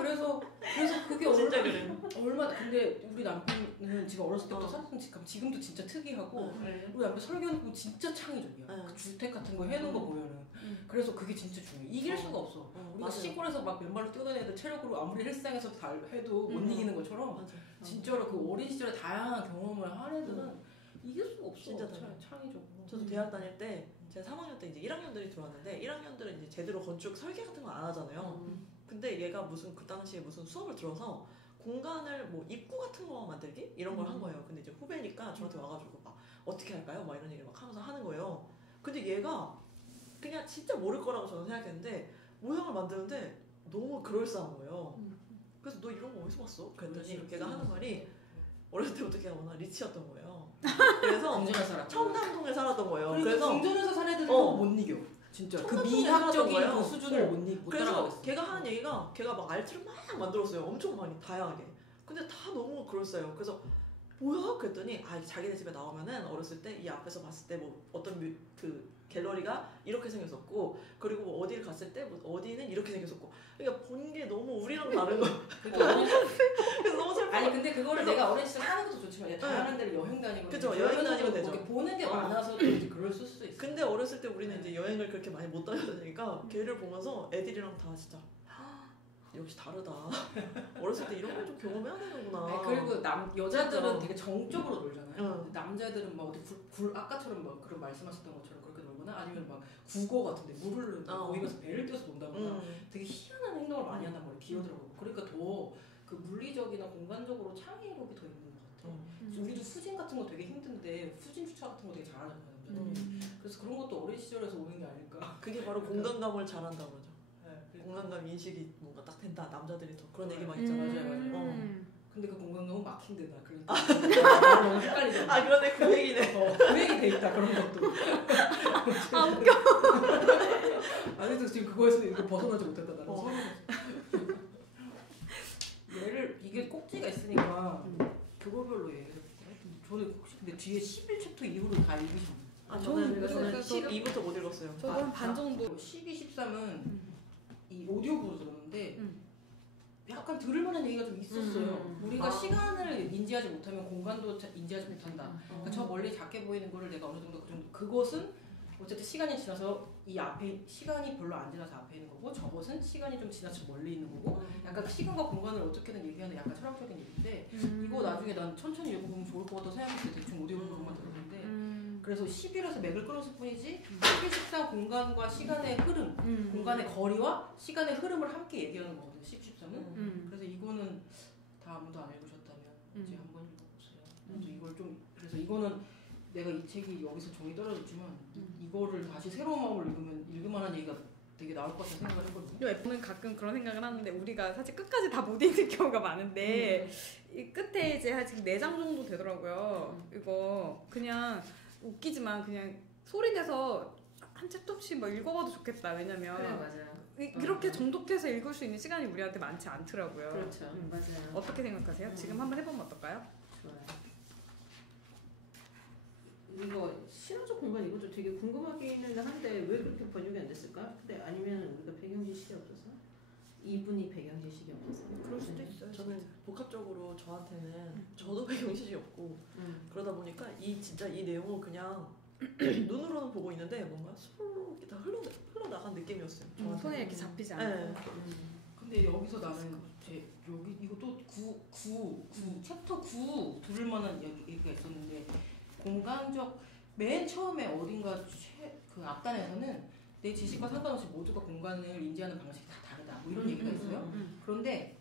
그래서 그게 진짜 그래. 얼마나 근데 우리 남편은 지금 어렸을 때부터 살았던 지금도 진짜 특이하고 우리 남편 설계하는 거 진짜 창의적이야. 그 주택 같은 거 해놓은 거 보면은 그래서 그게 진짜 중요해. 이길 수가 없어. 우리가 맞아요. 시골에서 막 맨발로 뛰어다니는 애들 체력으로 아무리 헬스장에서 해도 못 이기는 것처럼 맞아. 진짜로 그 어린 시절에 다양한 경험을 한 애들은 이길 수가 없어. 진짜 창의적으로. 저도 대학 다닐 때 제가 3학년 때 이제 1학년들이 들어왔는데 1학년들은 이제 제대로 건축 설계 같은 거 안 하잖아요. 근데 얘가 무슨 그 당시에 무슨 수업을 들어서 공간을 뭐 입구 같은 거 만들기 이런 걸 한 거예요. 근데 이제 후배니까 저한테 와가지고 막 어떻게 할까요? 막 이런 얘기를 막 하면서 하는 거예요. 근데 얘가 그냥 진짜 모를 거라고 저는 생각했는데 모양을 만드는데 너무 그럴싸한 거예요. 그래서 너 이런 거 어디서 봤어? 그랬더니 걔가 하는 말이 어렸을 때부터 걔가 워낙 리치였던 거예요. 그래서 청담동에 살았던 거예요. 그래서 궁전에서 산 애들은 못 이겨. 진짜 그 미학적인 그 수준을 못 따라가겠어. 걔가 하는 얘기가 걔가 막 알트를 막 만들었어요. 엄청 많이 다양하게. 근데 다 너무 그럴싸해요. 그래서 뭐야? 그랬더니 자기네 집에 나오면은 어렸을 때 이 앞에서 봤을 때 뭐 어떤 그 갤러리가 이렇게 생겼었고 그리고 뭐 어디를 갔을 때 뭐 어디는 이렇게 생겼었고 그러니까 본 게 너무 우리랑 다른 거. 그래서 너무 슬퍼. 아니 근데 그거를 내가 어린 시절 하는 것도 좋지만 다양한 데를 여행 다니고 그죠 여행 다니면 되죠. 보는 게 많아서 이제 그럴 수도 있어. 근데 어렸을 때 우리는 이제 여행을 그렇게 많이 못 다녔으니까 걔를 보면서 애들이랑 다 진짜 역시 다르다. 어렸을 때 이런 걸 좀 경험해야 되는구나. 그리고 여자들은 되게 정적으로 놀잖아요. 남자들은 막 어디 아까처럼 막 그런 말씀하셨던 것처럼 그렇게 놀거나 아니면 막 국어 같은데 물을 거기 가서 배를 띄워서 논다거나 되게 희한한 행동을 많이 한단 말이에요. 기어들어가고. 그러니까 더 그 물리적이나 공간적으로 창의력이 더 있는 것 같아요. 우리도 후진 같은 거 되게 힘든데 후진 주차 같은 거 되게 잘하잖아요. 그래서 그런 것도 어린 시절에서 오는 게 아닐까. 그게 바로 공간감을 잘한다 그러죠. 공간감 인식이 뭔가 딱 된다. 남자들이 더 그런 얘기 많이 있잖아요. 맞아요. 근데 그 공간감은 막힌 데다. 그러니까 너무 헷갈리잖아. 그러네. 그 얘기네. 구획이 돼 있다 그런 것도. 웃겨. 그래서 지금 그거에서 이렇게 벗어나지 못했다 나는. 얘를 이게 꼭지가 있으니까 그거별로 얘기를. 저는 혹시 근데 뒤에 11챕터 이후로 다 읽으셨나요? 저는 12부터 못 읽었어요. 저도 한 반 정도. 12, 13은 이 오디오북으로 들었는데 약간 들을 만한 얘기가 좀 있었어요. 우리가 시간을 인지하지 못하면 공간도 인지하지 못한다. 그러니까 저 멀리 작게 보이는 거를 내가 어느 정도 그것은 어쨌든 시간이 지나서 이 앞에 시간이 별로 안 지나서 앞에 있는 거고 저것은 시간이 좀 지나서 멀리 있는 거고 약간 시간과 공간을 어떻게든 얘기하는 약간 철학적인 얘기인데 이거 나중에 난 천천히 읽어보면 좋을 것 같다고 생각했을 때 대충 오디오북만 들었는데 그래서 11에서 맥을 끌었을 뿐이지 12, 14 공간과 시간의 흐름 공간의 거리와 시간의 흐름을 함께 얘기하는 거거든요. 10, 13은 그래서 이거는 다 아무도 안 읽으셨다면 이제 한번 읽어보세요. 그래서 이걸 좀 그래서 이거는 내가 이 책이 여기서 정이 떨어졌지만 이거를 다시 새로운 마음으로 읽을만한 얘기가 되게 나올 것 같다는 생각을 했거든요. F는 가끔 그런 생각을 하는데 우리가 사실 끝까지 다 못 읽는 경우가 많은데 이 끝에 이제 한 지금 4장 정도 되더라고요. 이거 그냥 웃기지만 그냥 소리 내서 한 챕터씩 막 읽어봐도 좋겠다. 왜냐면 그래 맞아요. 이렇게 정독해서 읽을 수 있는 시간이 우리한테 많지 않더라고요. 그렇죠. 맞아요. 어떻게 생각하세요? 지금 한번 해보면 어떨까요? 좋아요. 이거 실험적 공간 이것도 되게 궁금하기는 한데 왜 그렇게 번역이 안 됐을까? 근데 아니면 우리가 배경 지식이 없어서? 이분이 배경 지식이 없어서? 그럴 수도 있어요. 저는 복합적으로 저한테는 저도 배경 지식이 없고 그러다 보니까 진짜 이 내용은 그냥 눈으로는 보고 있는데 뭔가 수록이 다 흘러나간 느낌이었어요. 손에 이렇게 잡히지 않고. 네. 근데 여기서 나는 여기 이것도 챕터 9 들을 만한 얘기가 있었는데 공간적 맨 처음에 어딘가 그 앞단에서는 내 지식과 상관없이 모두가 공간을 인지하는 방식이 다 다르다 뭐 이런 얘기가 있어요. 그런데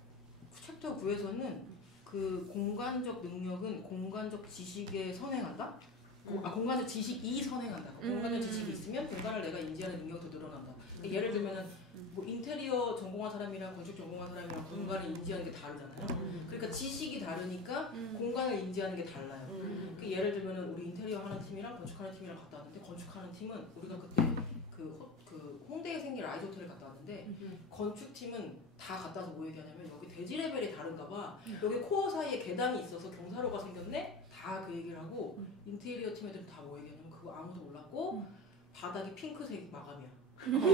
챕터 9에서는 그 공간적 능력은 공간적 지식에 선행한다. 공간적 지식이 선행한다. 공간적 지식이 있으면 공간을 내가 인지하는 능력도 늘어난다. 그러니까 예를 들면은 뭐 인테리어 전공한 사람이랑 건축 전공한 사람이랑 공간을 인지하는 게 다르잖아요. 그러니까 지식이 다르니까 공간을 인지하는 게 달라요. 그 예를 들면은 우리 인테리어 하는 팀이랑 건축하는 팀이랑 갔다 왔는데 건축하는 팀은 우리가 그때 그 홍대에 생긴 라이즈 호텔을 갔다 왔는데 건축팀은 다 갔다 와서 뭐 얘기하냐면 여기 대지 레벨이 다른가 봐. 여기 코어 사이에 계단이 있어서 경사로가 생겼네? 다 그 얘기를 하고 인테리어 팀 애들은 다 뭐 얘기하냐면 그거 아무도 몰랐고 바닥이 핑크색 마감이야.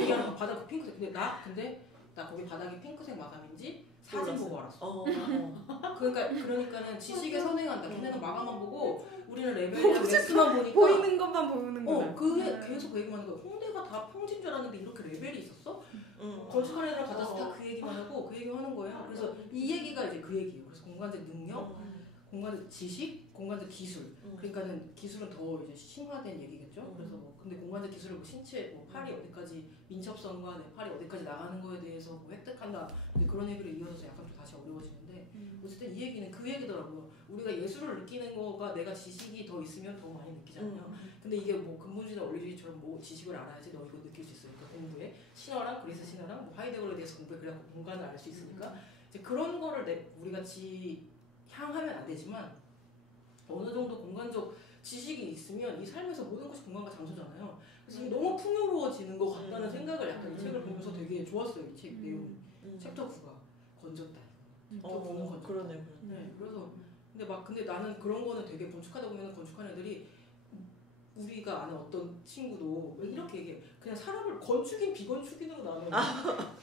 얘기하는 바닥이 핑크색. 근데 나 거기 바닥이 핑크색 마감인지 사진 보고 알았어. 그러니까는 지식에 선행한다. 걔네는 마감만 보고 우리는 레벨이랑 맥스만 보니까 보이는 것만 보는 거야. 계속 그 얘기만 하는 거야. 홍대가 다 평지인 줄 알았는데 이렇게 레벨이 있었어? 건축하는 애랑 같아서 다 그 얘기만 하고 그 얘기만 하는 거예요. 그래서 이 얘기가 이제 그 얘기예요. 그래서 공간적 능력, 공간적 지식, 공간적 기술. 그러니까는 기술은 더 이제 심화된 얘기겠죠. 그래서 뭐 근데 공간적 기술을 뭐 신체, 뭐 팔이 어디까지 민첩성과 내 팔이 어디까지 나가는 거에 대해서 뭐 획득한다. 이제 그런 얘기로 이어져서 약간 좀 다시 어려워지는데 어쨌든 이 얘기는 그 얘기더라고요. 우리가 예술을 느끼는 거가 내가 지식이 더 있으면 더 많이 느끼잖아요. 근데 이게 뭐 근본주의나 원리주의처럼 뭐 지식을 알아야지 너 이거 느낄 수 있어요. 그러니까 공부에 신화랑 그리스 신화랑 뭐 하이데거에 대해서 공부해 그래야 공간을 알 수 있으니까 이제 그런 거를 우리 같이 향하면 안 되지만 어느 정도 공간적 지식이 있으면 이 삶에서 모든 것이 공간과 장소잖아요. 그래서 이게 너무 풍요로워지는 것 같다는 생각을 약간 이 책을 보면서 되게 좋았어요. 이 책 내용이. 챕터 9가 건졌다. 챕터 9는 건졌다. 그러네. 네, 그래서 근데 나는 그런 거는 되게 건축하다 보면 건축하는 애들이 우리가 아는 어떤 친구도 왜 이렇게 얘기해. 그냥 사람을 건축인 비건축인으로 나누는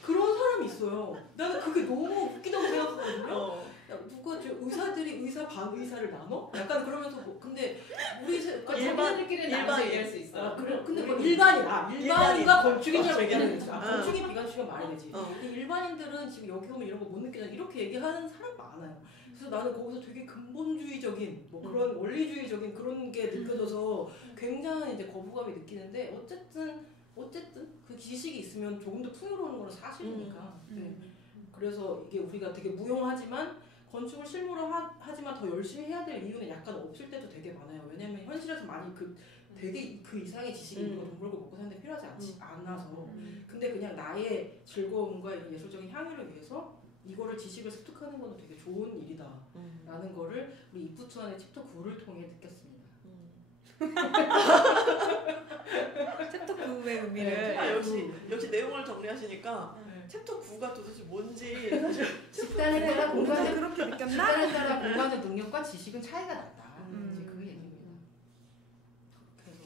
그런 사람이 있어요. 나는 그게 너무 웃기다고 생각하거든요. 야, 누가 의사들이 의사 반의사를 나눠? 약간 그러면서 뭐 근데 우리 일반인들끼리는 나눠서 얘기할 수 있어. 그래 근데 뭐 일반인과 건축인이라고 얘기하는 거지. 건축인 비건축인 말이 되지. 근데 일반인들은 지금 여기 오면 이런 거 못 느끼잖아. 이렇게 얘기하는 사람 많아요. 그래서 나는 거기서 되게 근본주의적인 뭐 그런 원리주의적인 그런 게 느껴져서 굉장히 이제 거부감이 느끼는데 어쨌든 그 지식이 있으면 조금 더 풍요로운 건 사실이니까. 네. 그래서 이게 우리가 되게 무용하지만 건축을 실무로 하지만 더 열심히 해야 될 이유는 약간 없을 때도 되게 많아요. 왜냐면 현실에서 많이 되게 그 이상의 지식이 있는 거 돈 벌고 먹고 사는데 필요하지 않아서. 근데 그냥 나의 즐거움과 예술적인 향유를 위해서 이거를 지식을 습득하는 건 되게 좋은 일이다 라는 거를 우리 이프투안의 챕터 9를 통해 느꼈습니다. 챕터 9의 의미를 역시 내용을 정리하시니까 챕터 9가 도대체 뭔지 집단에 따라 공간의 그렇게 느꼈나? 집단에 따라 공간의 능력과 지식은 차이가 났다. 이제 그 얘기입니다. 그래서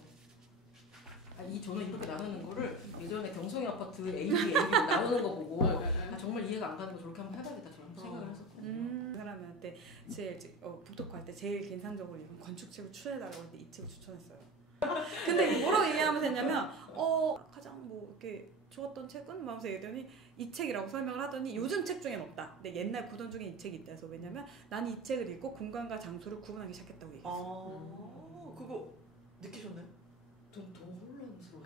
저는 이렇게 나누는 거를 예전에 경성이 아파트 A, B 나누는 거 보고 정말 이해가 안 가는 거 저렇게 한번 해봐야겠다 저런 생각을 했었거든요. 사람한테 제일 북토크 할 때 제일 인상적으로 읽은 건축책을 추천해달라고 할 때 이 책을 추천했어요. 근데 이게 뭐라고 얘기하면서 했냐면 가장 뭐 이렇게 좋았던 책은? 막 하면서 얘기했더니 이 책이라고 설명을 하더니 요즘 책 중엔 없다. 근데 옛날 고전 중에 이 책이 있다 해서 왜냐면 난 이 책을 읽고 공간과 장소를 구분하기 시작했다고 얘기했어요. 그거 느끼셨나요? 좀 더 혼란스러워.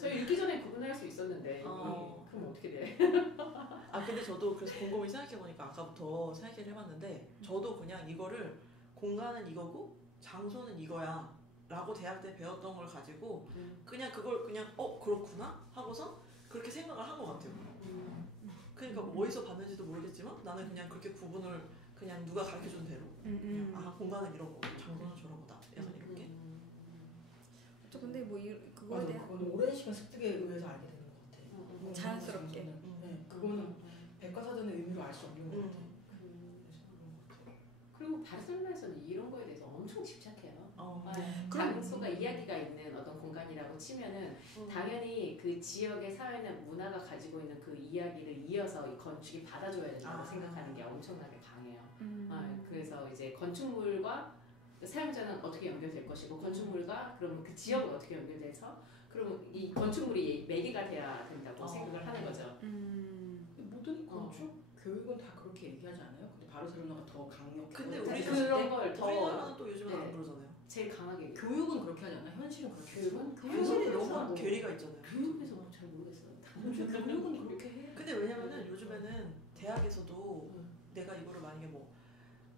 저희 읽기 전에 구분할 수 있었는데 그럼 어떻게 돼? 근데 저도 그래서 곰곰이 생각해보니까 아까부터 생각을 해봤는데 저도 그냥 이거를 공간은 이거고 장소는 이거야 라고 대학 때 배웠던 걸 가지고 그냥 그걸 그냥 그렇구나 하고서 그렇게 생각을 한 것 같아요. 그러니까 뭐 어디서 봤는지도 모르겠지만 나는 그냥 그렇게 구분을 그냥 누가 가르쳐준 대로 공간은 이런 거 장소는 저런 거다 약간 이렇게. 근데 뭐 그거에 대한 오랜 시간 습득에 의해서 알게 되는 것 같아. 자연스럽게. 네, 그거는 백과사전의 의미로 알 수 없는 것 같아. 그리고 바르셀로나에서는 이런 거에 대해서 엄청 집착해요. 장소가 이야기가 있는 어떤 공간이라고 치면은 당연히 그 지역의 사회나 문화가 가지고 있는 그 이야기를 이어서 이 건축이 받아줘야 된다고 생각하는 게 엄청나게 강해요. 그래서 이제 건축물과 사용자는 어떻게 연결될 것이고 건축물과 그러면 그 지역은 어떻게 연결돼서 그러면 이 건축물이 매개가 돼야 된다고 생각을 하는 거죠. 모든 건축 교육은 다 그렇게 얘기하지 않아요? 근데 바르셀로나가 더 강력해. 근데 그런 걸 더 우리나라는 또 요즘은 네. 안 그러잖아요. 제일 강하게 교육은 그렇게 하지 않아요? 현실은 그렇게 하지 않아요? 현실이 너무 괴리가 있잖아요. 교육에서 잘 모르겠어요. 교육은 그렇게 해. 근데 왜냐면은 요즘에는 대학에서도 내가 이거를 만약에 뭐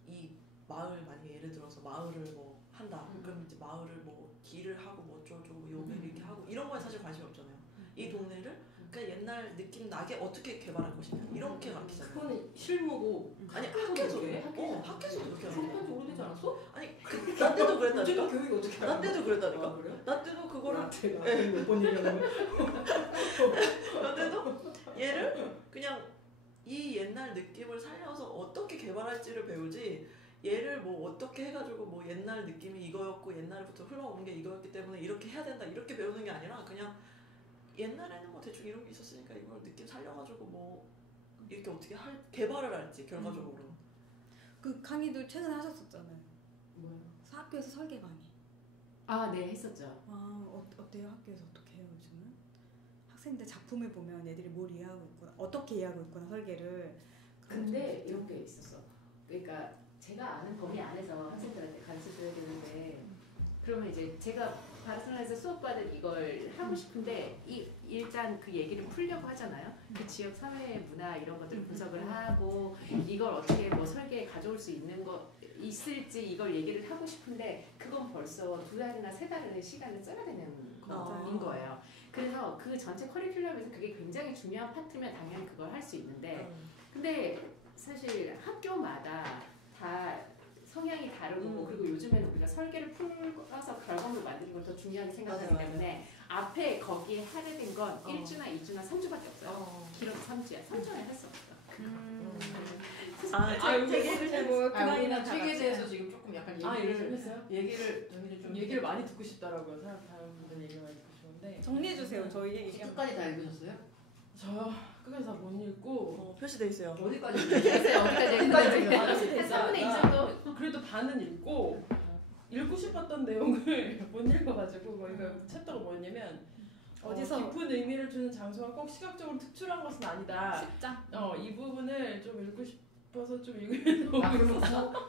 이 마을 만약에 예를 들어서 마을을 뭐 한다. 그럼 이제 마을을 뭐 길을 하고 뭐 어쩌고 요게 이렇게 하고 이런 거에 사실 관심이 없잖아요. 이 동네를 그냥 옛날 느낌 나게 어떻게 개발할 것이냐 이렇게 가르치잖아요. 그거는 실무고. 아니 학교에서도 그래? 학교에서도 그렇게 하는 졸업한 지 거예요. 오래되지 않았어? 아니 나 때도 그랬다니까. 어쨌든 교육이 어떻게 나 때도 그랬다니까. 아, 그래요? 나 때도 그거를 나한테 몇번 얘기하는 거야? 나 때도 얘를 그냥 이 옛날 느낌을 살려서 어떻게 개발할지를 배우지 얘를 뭐 어떻게 해가지고 뭐 옛날 느낌이 이거였고 옛날부터 흘러온 게 이거였기 때문에 이렇게 해야 된다 이렇게 배우는 게 아니라 그냥 옛날에는 뭐 대충 이런 게 있었으니까 이걸 느낌 살려가지고 뭐 이렇게 어떻게 개발을 할지 결과적으로 그 강의도 최근에 하셨었잖아요. 뭐요? 학교에서 설계 강의. 아, 네, 했었죠. 어때요? 학교에서 어떻게 해요 요즘은? 학생들 작품을 보면 애들이 뭘 이해하고 있구나, 어떻게 이해하고 있구나 설계를. 근데 이런 게 있었어. 그러니까 제가 아는 범위 안에서 학생들한테 가르쳐줘야 되는데 그러면 이제 제가 바르셀로나에서 수업받은 이걸 하고 싶은데 일단 그 얘기를 풀려고 하잖아요. 그 지역 사회 문화 이런 것들을 분석을 하고 이걸 어떻게 뭐 설계에 가져올 수 있는 거 있을지 이걸 얘기를 하고 싶은데 그건 벌써 2달이나 3달의 시간을 써야 되는 거인 거예요. 그래서 그 전체 커리큘럼에서 그게 굉장히 중요한 파트면 당연히 그걸 할 수 있는데 근데 사실 학교마다 다 성향이 다르고 그리고 요즘에는 우리가 설계를 풀어서 결과물 만드는 걸 더 중요하게 생각하기 때문에 앞에 거기에 할애된 건 1주나 2주나 3주밖에 없어요. 길어도 3주야. 3주에 할 수 없어. 우리는 책에 대해서 지금 조금 약간 얘기를 했어요? 얘기를 많이 듣고 싶더라고요. 다른 분들 얘기 많이 듣고 싶은데 정리해 주세요. 저희 얘기. 끝까지 다 읽으셨어요? 저 끝까지 다 못 읽고 표시돼 있어요. 어디까지 됐어요. 어디까지 읽었어요? 3분의 2 정도. 그래도 반은 읽고 읽고 싶었던 내용을 못 읽어가지고 이거 챕터가 뭐였냐면 어디서? 깊은 의미를 주는 장소가 꼭 시각적으로 특출한 것은 아니다. 10장. 이 부분을 좀 읽고 싶어서 좀 읽으려고.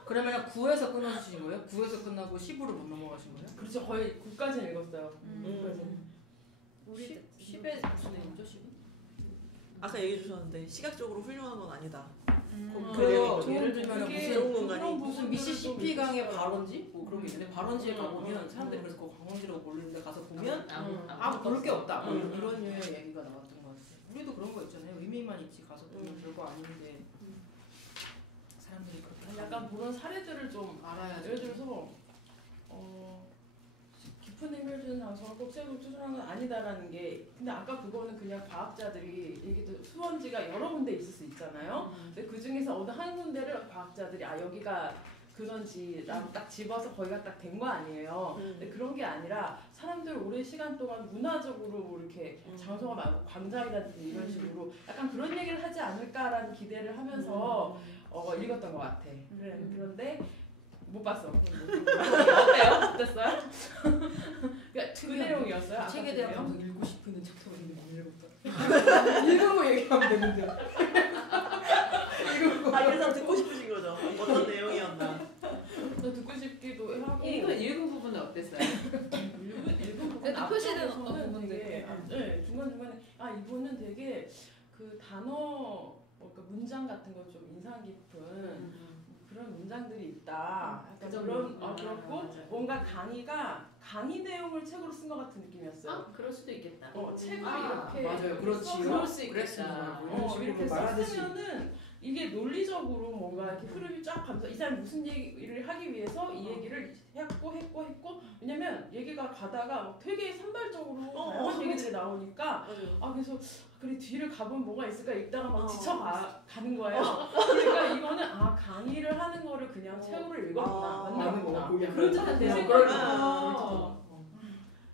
그러면 9에서 끊어주신 거예요? 9에서 끝나고 10으로 못 넘어가신 거예요? 그렇죠. 거의 9까지는 읽었어요. 우리 10에 무슨 내용이죠? 10은? 아까 얘기해 주셨는데 시각적으로 훌륭한 건 아니다. 그 예를 들면 그게 좋은 공간이 무슨 미시시피 강의 발원지? 뭐 그런 게 있는데 발원지에 가보면 사람들이 그래서 그 관광지라고 모르는데 가서 보면 볼 게 없다. 이런 류의 얘기가 나왔던 것 같아요. 우리도 그런 거 있잖아요. 의미만 있지 가서 보면 별거 아닌데 사람들이 그렇게 약간 그런 사례들을 좀 알아야죠. 예를 들어서 깊은 의미를 주는 장소가 꼭 시각적으로 특출한 건 아니다라는 게 근데 아까 그거는 그냥 과학자들이 얘기도 수원지가 여러 군데 있을 수 있잖아요. 근데 그 중에서 어느 한 군데를 과학자들이 여기가 그런지라고 딱 집어서 거기가 딱 된 거 아니에요. 근데 그런 게 아니라 사람들 오랜 시간 동안 문화적으로 이렇게 장소가 많고 광장이라든지 이런 식으로 약간 그런 얘기를 하지 않을까라는 기대를 하면서 읽었던 것 같아. 그런데 못 봤어. 어때요? 어땠어요? 그러니까 그 내용이었어요. 책에 아까 대한 내용? 감상 읽고 싶은데 챕터가 있는데 못 읽었다. 읽은 거 얘기하면 되는데. 그래서 듣고 싶으신 거죠. 어떤 내용이었나. 저 듣고 싶기도 하고 읽은 부분은 어땠어요? 읽은 부분 그래도 표시된 앞부분은 어떤 부분들. 되게 네, 중간중간에 이분은 되게 그 단어 그러니까 문장 같은 거 좀 인상 깊은 그런 문장들이 있다. 약간 그런 그렇고 맞아요. 뭔가 강의 내용을 책으로 쓴 것 같은 느낌이었어요. 그럴 수도 있겠다. 책을 아, 이렇게 맞아요. 그렇지요. 그럴 수 있겠다. 그랬습니다. 이런 식으로 이렇게 말하듯이. 썼으면은 이게 논리적으로 뭔가 이렇게 흐름이 쫙 가면서 이 사람이 무슨 얘기를 하기 위해서 이 얘기를 했고 왜냐면 얘기가 가다가 막 되게 산발적으로 다양한 얘기들이 나오니까 그래서 그래 뒤를 가보면 뭐가 있을까 읽다가 막 지쳐가는 거예요. 그러니까 이거는 강의를 하는 거를 그냥 책으로 읽었구나 맞는구나 그런 듯한 생각이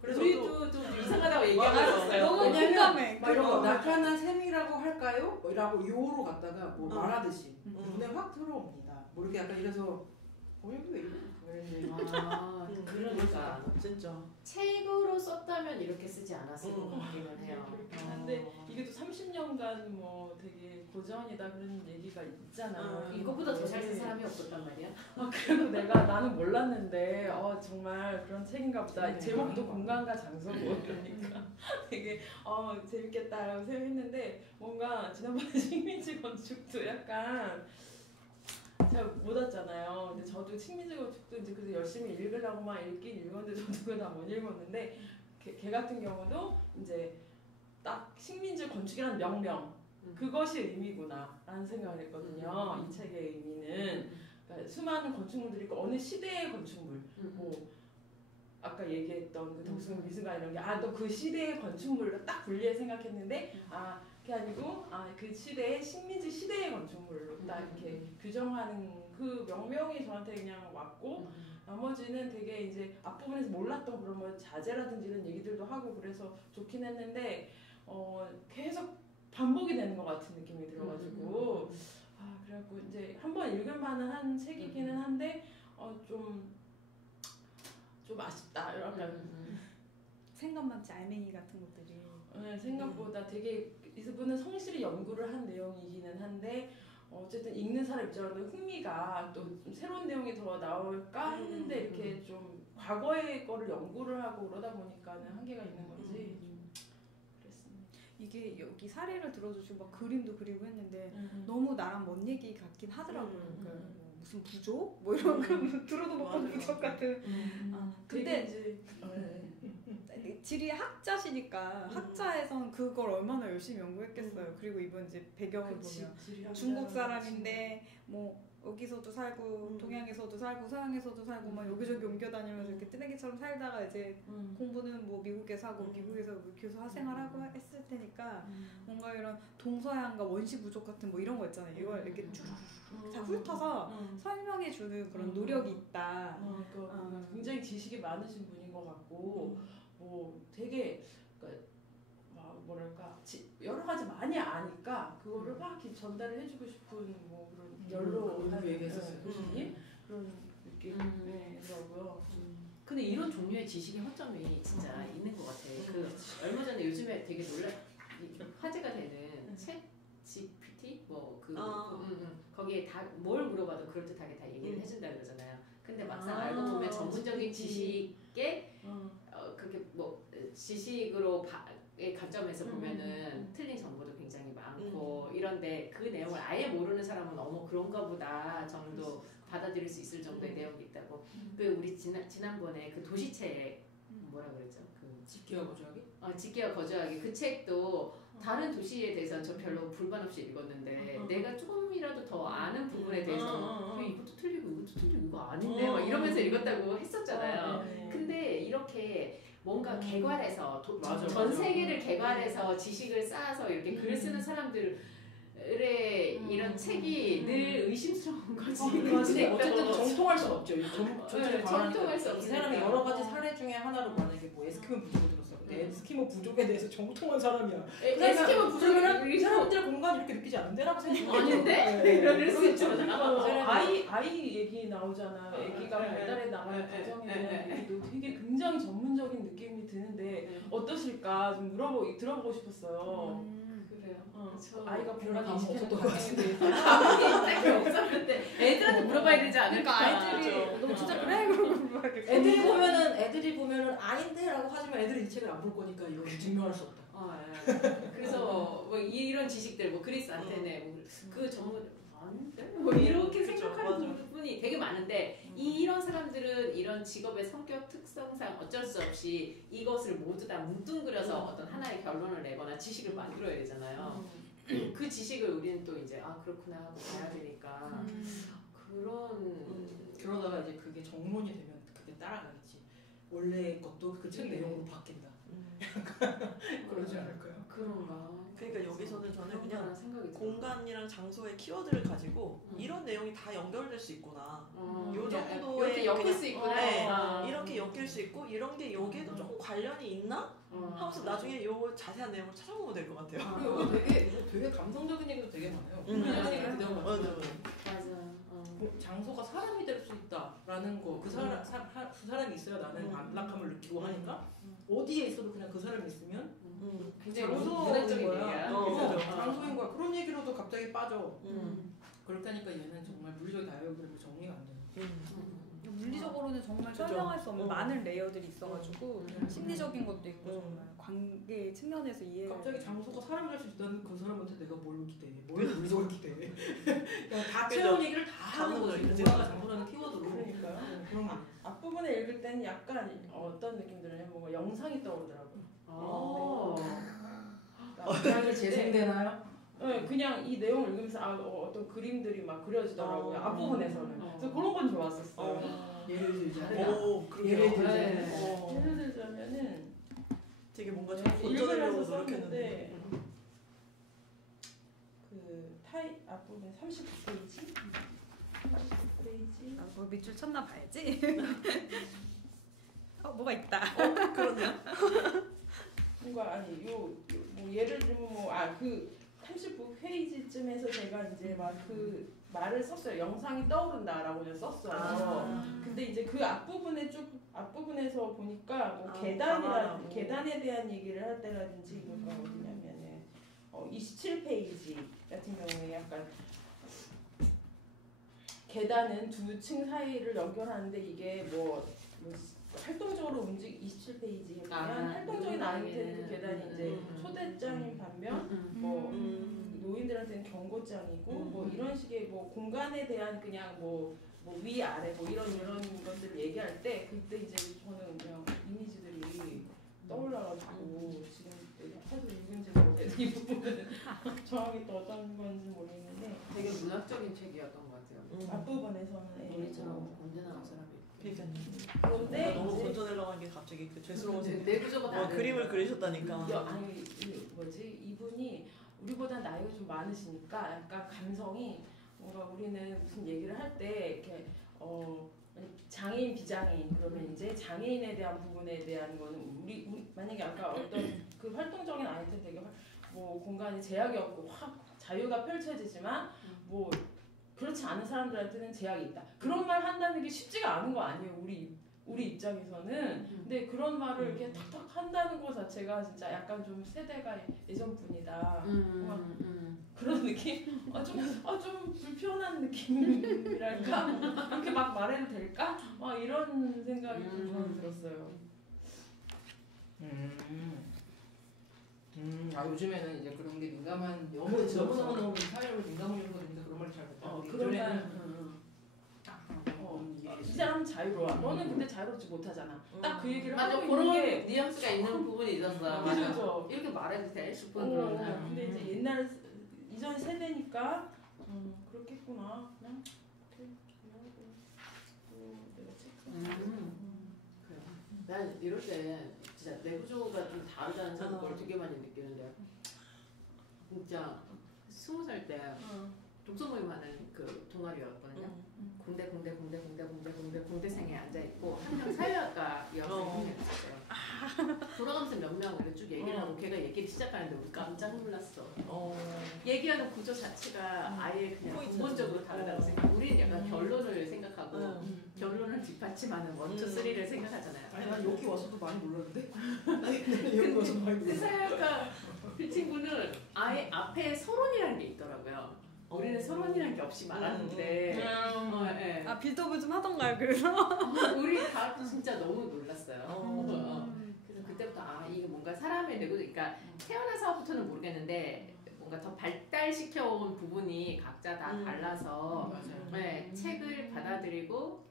그래서 우리도 좀 이상하다고 얘기하셨어요. 너무 공감해. 막 이런 거 나타난 셈이라고 할까요? 라고 요로 갔다가 뭐 말하듯이 눈에 확 들어옵니다. 뭐 이렇게 약간 이래서 이게 왜 이래? 이런 얘기. 그러니까 진짜. 책으로 썼다면 이렇게 쓰지 않았을 것 같기는 해요. 그렇긴 한데 이게 또 30년간 뭐 되게 고전이다 그런 얘기가 있잖아요. 이거보다 더 잘 쓴 사람이 없었단 말이야. 그리고 나는 몰랐는데 정말 그런 책인가 보다. 제목도 공간과 장소고 그러니까 되게 재밌겠다라고 생각했는데 뭔가 지난번에 식민지 건축도 약간 잘 못 왔잖아요. 근데 저도 식민지 건축도 이제 그래서 열심히 읽으려고 막 읽긴 읽었는데 저도 그거 다 못 읽었는데 걔 같은 경우도 이제 딱 식민지 건축이라는 명명 그것이 의미구나라는 생각을 했거든요. 이 책의 의미는 그러니까 수많은 건축물들이 있고 어느 시대의 건축물 뭐 아까 얘기했던 그 덕숭 미술관 이런 게 또 그 시대의 건축물로 딱 분리해 생각했는데 그게 아니고 그 시대의 식민지 시대의 건축물로 딱 이렇게 규정하는 그 명명이 저한테 그냥 왔고 나머지는 되게 이제 앞부분에서 몰랐던 그런 뭐 자재라든지 이런 얘기들도 하고 그래서 좋긴 했는데 계속 반복이 되는 것 같은 느낌이 들어가지고 그래갖고 이제 한번 읽을 만한 책이기는 한데 좀 아쉽다 이런 생각만치 알맹이 같은 것들이 생각보다 되게 이분은 성실히 연구를 한 내용이기는 한데 어쨌든 읽는 사람 입장으로 흥미가 또 좀 새로운 내용이 더 나올까 했는데 이렇게 좀 과거의 거를 연구를 하고 그러다 보니까는 한계가 있는 거지. 그랬습니다. 이게 여기 사례를 들어주시고 막 그림도 그리고 했는데 너무 나랑 먼 얘기 같긴 하더라고요. 그러니까 무슨 부족? 뭐 이런 거 들어도 못 본 부족 같은. 근데 이제 지리 학자시니까 학자에선 그걸 얼마나 열심히 연구했겠어요. 그리고 이번 이제 배경을 보면 중국 사람인데 뭐 여기서도 살고 동양에서도 살고 서양에서도 살고 막 여기저기 옮겨 다니면서 이렇게 뜨내기처럼 살다가 이제 공부는 뭐 미국에서 하고 미국에서 교수 생활하고 했을 테니까 뭔가 이런 동서양과 원시 부족 같은 뭐 이런 거 있잖아요. 이걸 이렇게 쭉 다 훑어서 설명해주는 그런 노력이 있다. 굉장히 지식이 많으신 분인 것 같고 뭐 되게 뭐랄까 여러 가지 많이 아니까 그거를 막 이렇게 전달을 해주고 싶은 뭐 그런 연로한 얘기했었어요. 교수님 그런 느낌이더라고요. 근데 이런 종류의 지식의 허점이 진짜 있는 것 같아. 얼마 전에 요즘에 되게 화제가 되는 챗 GPT 거기에 다 뭘 물어봐도 그럴듯하게 다 얘기를 해준다 그러잖아요. 근데 막상 알고 보면 전문적인 지식에 그렇게 뭐 지식으로 의 관점에서 보면은 틀린 정보도 굉장히 많고 이런데 그 내용을 아예 모르는 사람은 그런가 보다 정도 받아들일 수 있을 정도의 내용이 있다고. 우리 지난번에 그 도시책 뭐라 그랬죠? 집기와 거주하기? 집기와 거주하기 그 책도 다른 도시에 대해서는 저 별로 불만 없이 읽었는데 내가 조금이라도 더 아는 부분에 대해서 이것도 틀리고 이거 아닌데 막 이러면서 읽었다고 했었잖아요. 근데 이렇게 뭔가 개괄해서 전 세계를 개괄해서 지식을 쌓아서 이렇게 글을 쓰는 사람들의 이런 책이 늘 의심스러운 거지. 어쨌든 정통할 수 없죠. 정통할 수 없으니까. 이 사람이 여러 가지 사례 중에 하나로 만약에 뭐 에스키모 부족을 들었어. 근데 에스키모 부족에 대해서 정통한 사람이야. 에스키모 부족은 이 사람들의 공간이 이렇게 느끼지 않는데라고 생각해. 아닌데? 이럴 수 있잖아. 아이 얘기 나오잖아. 아기가 발달해 나가는 과정에 대한 얘기도 되게 굉장히 전문적인 느낌이 드는데 어떠실까 좀 들어보고 싶었어요. 그래요. 아이가 공간 다 인식하는 없었던 과정에 대해서 딱히 없었는데 애들한테 물어봐야 되지 않을까? 아이들이 너 진짜 그래? 그러고 애들이 보면은 아닌데라고 하지만 애들이 이 책을 안 볼 거니까 이거 증명할 수 없다. 그래서 뭐 이런 지식들 뭐 그리스 아테네 그 전문 아닌데 뭐 이렇게 생각하는 분이 되게 많은데 이런 사람들은 이런 직업의 성격 특성상 어쩔 수 없이 이것을 모두 다 뭉뚱그려서 어떤 하나의 결론을 내거나 지식을 만들어야 되잖아요. 그 지식을 우리는 또 이제 그렇구나 하고 봐야 되니까 그러다가 이제 그게 정론이 되면 그게 따라가겠지. 원래 것도 그 책 내용으로 바뀐다. 그러지 않을까요? 그런가. 그러니까 여기서는 저는 그냥 공간이랑 장소의 키워드를 가지고 이런 내용이 다 연결될 수 있구나. 요 정도의 이렇게 엮일 수 있구나. 네, 이렇게 엮일 수 있고 이런 게 여기에도 조금 관련이 있나? 하면서 나중에 요 자세한 내용을 찾아보면 될 것 같아요. 그리고 되게 감성적인 얘기도 되게 많아요. 그냥 얘기 그대로 맞아. 장소가 사람이 될 수 있다라는 거, 그 사람이 있어야 나는 안락함을 느끼고 하니까 어디에 있어도 그냥 그 사람이 있으면 굉장히 장소인 문학적인 거야. 얘기야. 장소인 거야. 그런 얘기로도 갑자기 빠져. 그렇다니까 얘는 정말 물리적 다이어그램이 정리가 안 돼. 물리적으로는 정말 그죠. 설명할 수 없는 많은 레이어들이 있어가지고 음. 심리적인 것도 있고 정말 관계 측면에서 이해. 갑자기 장소가 사람이 될 수 있다는 그 사람한테 내가 뭘 기대해? 뭘 물리적으로 기대해? 그냥 다 채운 얘기를 다 하는 거지. 문화가 장소라는 키워드로. 그러니까요. 그런 거. 앞부분에 읽을 때는 약간 어떤 느낌 들어요? 뭔가 영상이 떠오르더라고요. 영상이 재생되나요? 네, 그냥 이 내용을 읽으면서 어떤 그림들이 막 그려지더라고요. 앞부분에서는. 그래서 그런 건 좋았었어요. 예를 들자면 예를 네. 예를 들자면은 되게 뭔가 좀 읽으면서 건져내려고 썼는데 노력했는데 그 앞부분 39페이지? 39페이지? 뭐 밑줄 쳤나 봐야지. 뭐가 있다. 그러네요. 뭔가 아니 뭐 예를 들면 그 39페이지쯤에서 제가 이제 막 그 말을 썼어요. 영상이 떠오른다라고 그냥 썼어요. 근데 이제 그 앞부분에서 보니까 뭐 계단에 대한 얘기를 할 때라든지 뭔가 어디냐면은 27페이지 같은 경우에 약간 계단은 두 층 사이를 연결하는데 이게 뭐 활동적으로 27페이지 활동적인 아이템 그 계단이 이제 초대장인 반면 뭐 노인들한테는 경고장이고 뭐 이런 식의 뭐 공간에 대한 그냥 뭐 위아래 뭐 이런 것들 얘기할 때 그때 이제 저는 그냥 이미지들이 떠올라가지고 지금 사실 읽은지 모르겠는데 이 부분은 정확히 또 어떤 건지 모르겠는데 되게 문학적인 책이었던 것 같아요. 앞부분에서는 우리처럼 건전한 사람이. 그런데 너무 이제 건져내려고 한 게 갑자기 그 죄스러워서 내구조가 다르니까. 그림을 그리셨다니까. 아니 이분이 우리보다 나이가 좀 많으시니까 약간 감성이 뭔가 우리는 무슨 얘기를 할 때 이렇게 장애인 비장애인 그러면 이제 장애인에 대한 부분에 대한 거는 우리 만약에 아까 어떤 그 활동적인 아이템 되게 뭐 공간이 제약이 없고 확 자유가 펼쳐지지만 뭐 그렇지 않은 사람들한테는 제약이 있다. 그런 말 한다는 게 쉽지가 않은 거 아니에요. 우리 입장에서는. 근데 그런 말을 이렇게 탁탁 한다는 것 자체가 진짜 약간 좀 세대가 예전 분이다. 그런 느낌? 좀 불편한 느낌이랄까? 이렇게 막 말해도 될까? 이런 생각이 좀 저는 들었어요. 요즘에는 이제 그런 게 민감한 너무 사회적으로 민감한 거니까 그런 말 잘 못하고 그런 말. 이 사람은 자유로워. 너는 근데 자유롭지 못하잖아. 딱 그 얘기를 맞아, 하고 그런 있는 게 뉘앙스가 있는 부분이 있었어. 그죠. 이렇게 말해도 돼 싶은 그런. 근데 이제 옛날 이전 세대니까 그렇겠구나. 그냥 내가 책 난 이럴 때 진짜 내구조가 좀 다르다는 걸 되게 많이 느끼는데 진짜 20살 때 독서 모임 하는 그 동아리였거든요. 공대생에 앉아있고 한 명 사회학과 여학생이 있었어요. 돌아가면서 몇 명 이렇게 쭉 얘기를 하고 걔가 얘기를 시작하는데 우리 깜짝 놀랐어. 얘기하는 구조 자체가 아예 그냥 근본적으로 다르다고 생각. 우리는 약간 결론을 생각하고 결론을 뒷받침하는 1, 2, 3를 생각하잖아요. 아니 난 여기 와서도 많이 몰랐는데. 여기 와서 많이 그 몰랐어. 사회학과 그 친구는 아예 앞에 서론이라는 게 있더라고요. 우리는 서론이라는 게 없이 말하는데 예. 빌드업을 좀 하던가요? 그래서 우리 다 진짜 너무 놀랐어요. 그래서 그때부터 이게 뭔가 사람의 내구, 그러니까 태어나서부터는 모르겠는데 뭔가 더 발달시켜온 부분이 각자 다 달라서 책을 받아들이고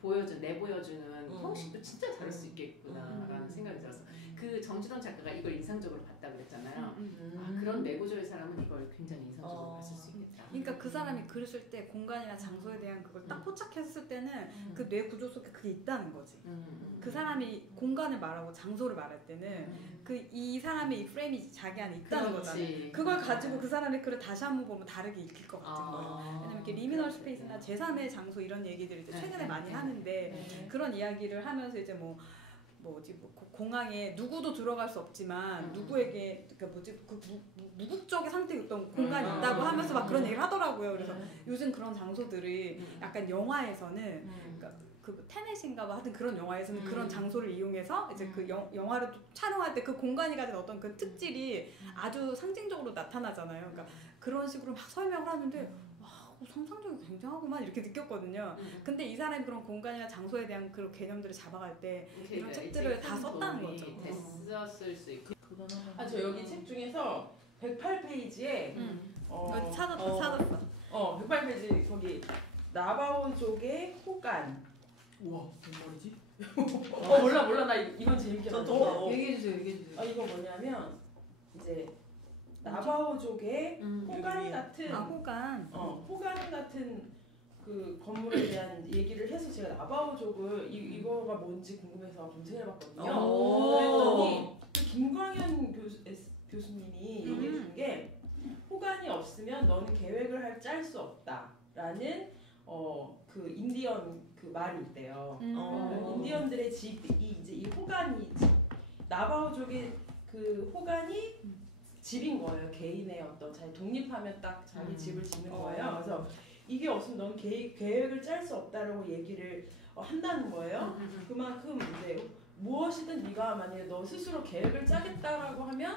내보여주는 형식도 진짜 다를 수 있겠구나라는 생각이 들었어요. 그 정준원 작가가 이걸 인상적으로 봤다고 그랬잖아요. 그런 내구조의 사람은 이걸 굉장히 인상적으로 봤을 수 있겠다. 그러니까 그 사람이 그를 쓸 때 공간이나 장소에 대한 그걸 딱 포착했을 때는 그 뇌 구조 속에 그게 있다는 거지. 그 사람이 공간을 말하고 장소를 말할 때는 이 사람의 이 프레임이 자기 안에 있다는 거잖아요. 그걸 가지고 그 사람의 글을 다시 한번 보면 다르게 읽힐 것 같은 거예요. 왜냐면 이렇게 리미널 스페이스나 제3의 장소 이런 얘기들을 이제 최근에 많이 하는데 그런 이야기를 하면서 이제 뭐 공항에 누구도 들어갈 수 없지만 누구에게 무국적의 상태의 어떤 공간이 있다고 하면서 막 그런 얘기를 하더라고요. 그래서 요즘 그런 장소들이 약간 영화에서는 그러니까 그 테넷인가 봐 하여튼 그런 영화에서는 그런 장소를 이용해서 이제 그 영화를 촬영할 때 그 공간이 가진 어떤 그 특질이 아주 상징적으로 나타나잖아요. 그러니까 그런 식으로 막 설명을 하는데 상상력이 굉장하구만 이렇게 느꼈거든요. 근데 이 사람이 그런 공간이나 장소에 대한 그런 개념들을 잡아갈 때 이런 책들을 다 썼다는 거죠. 됐었을 수 있고. 저 여기 책 중에서 108페이지에 찾았어. 108페이지 거기 나바오족의 호간. 우와 뭔 말이지? 몰라 나 이건 재밌게 봤어. 얘기해주세요. 이거 뭐냐면 이제 나바오족의 호간 같은 호간 같은 그 건물에 대한 얘기를 해서 제가 나바오족을 이거가 뭔지 궁금해서 검색해봤거든요. 그랬더니 김광현 교수님이 얘기해 준 게 호간이 없으면 너는 계획을 짤 수 없다라는 그 인디언 그 말이 있대요. 인디언들의 이 호간이 나바오족의 그 호간이 집인 거예요. 개인의 어떤 자기 독립하면 딱 자기 집을 짓는 거예요. 그래서 이게 없으면 넌 계획을 짤 수 없다라고 얘기를 한다는 거예요. 그만큼 이제 무엇이든 네가 만약에 너 스스로 계획을 짜겠다라고 하면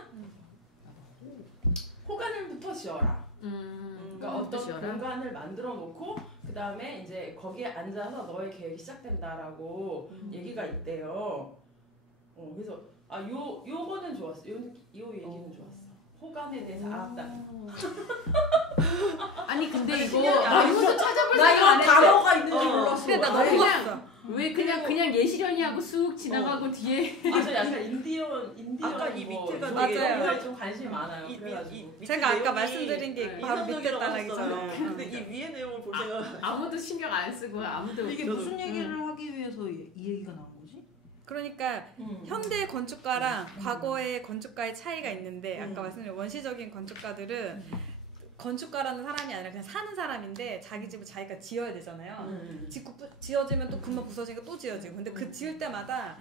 호간을부터 지어라. 그러니까 어떤 공간을 만들어 놓고 그 다음에 이제 거기에 앉아서 너의 계획이 시작된다라고 얘기가 있대요. 그래서 요거는 좋았어. 요 얘기는 좋았어. 호간에 대해서 알았다. 아니 근데 이거 이것도 찾아볼 나 이거 단어가 있는지 몰랐어. 근데 나 너무 좋았어. 왜 그냥 예시련이 하고 쑥 지나가고 뒤에 저 약간 인디언 아까 이 밑에가 맞아요. 좀 관심이 많아요. 제가 아까 말씀드린 게 바로 밑에 단락이잖아요. 근데 이 위의 내용을 볼 생각 아무도 신경 안 쓰고 아무도 이게 무슨 얘기를 하기 위해서 이 얘기가 나온 거지? 그러니까 현대 건축가랑 과거의 건축가의 차이가 있는데 아까 말씀드린 원시적인 건축가들은 건축가라는 사람이 아니라 그냥 사는 사람인데 자기 집을 자기가 지어야 되잖아요. 지어지면 또 금방 부서지니까 또 지어지고 근데 그 지을 때마다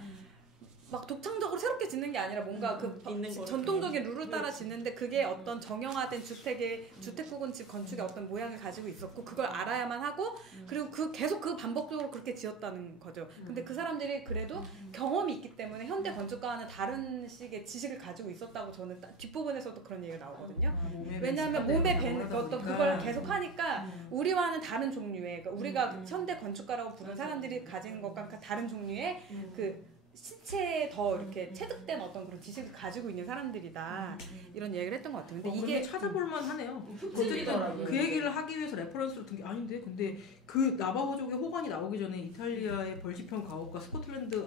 막 독창적으로 새롭게 짓는 게 아니라 뭔가 그 전통적인 룰을 따라 짓는데 그게 어떤 정형화된 주택 혹은 집 건축의 어떤 모양을 가지고 있었고 그걸 알아야만 하고 그리고 계속 반복적으로 그렇게 지었다는 거죠. 근데 그 사람들이 그래도 경험이 있기 때문에 현대 건축가와는 다른 식의 지식을 가지고 있었다고 저는 뒷부분에서도 그런 얘기가 나오거든요. 왜냐하면 몸에 밴 어떤 그걸 계속 하니까 우리와는 다른 종류의 그러니까 우리가 현대 건축가라고 부르는 사람들이 가진 것과 다른 종류의 그 신체에 더 이렇게 체득된 어떤 그런 지식을 가지고 있는 사람들이다 이런 얘기를 했던 것 같아요. 근데 이게 찾아볼만 하네요. 흑집이더라고요. 그 얘기를 하기 위해서 레퍼런스를 둔 게 아닌데 근데 그 나바호족의 호간이 나오기 전에 이탈리아의 벌지편 가옥과 스코틀랜드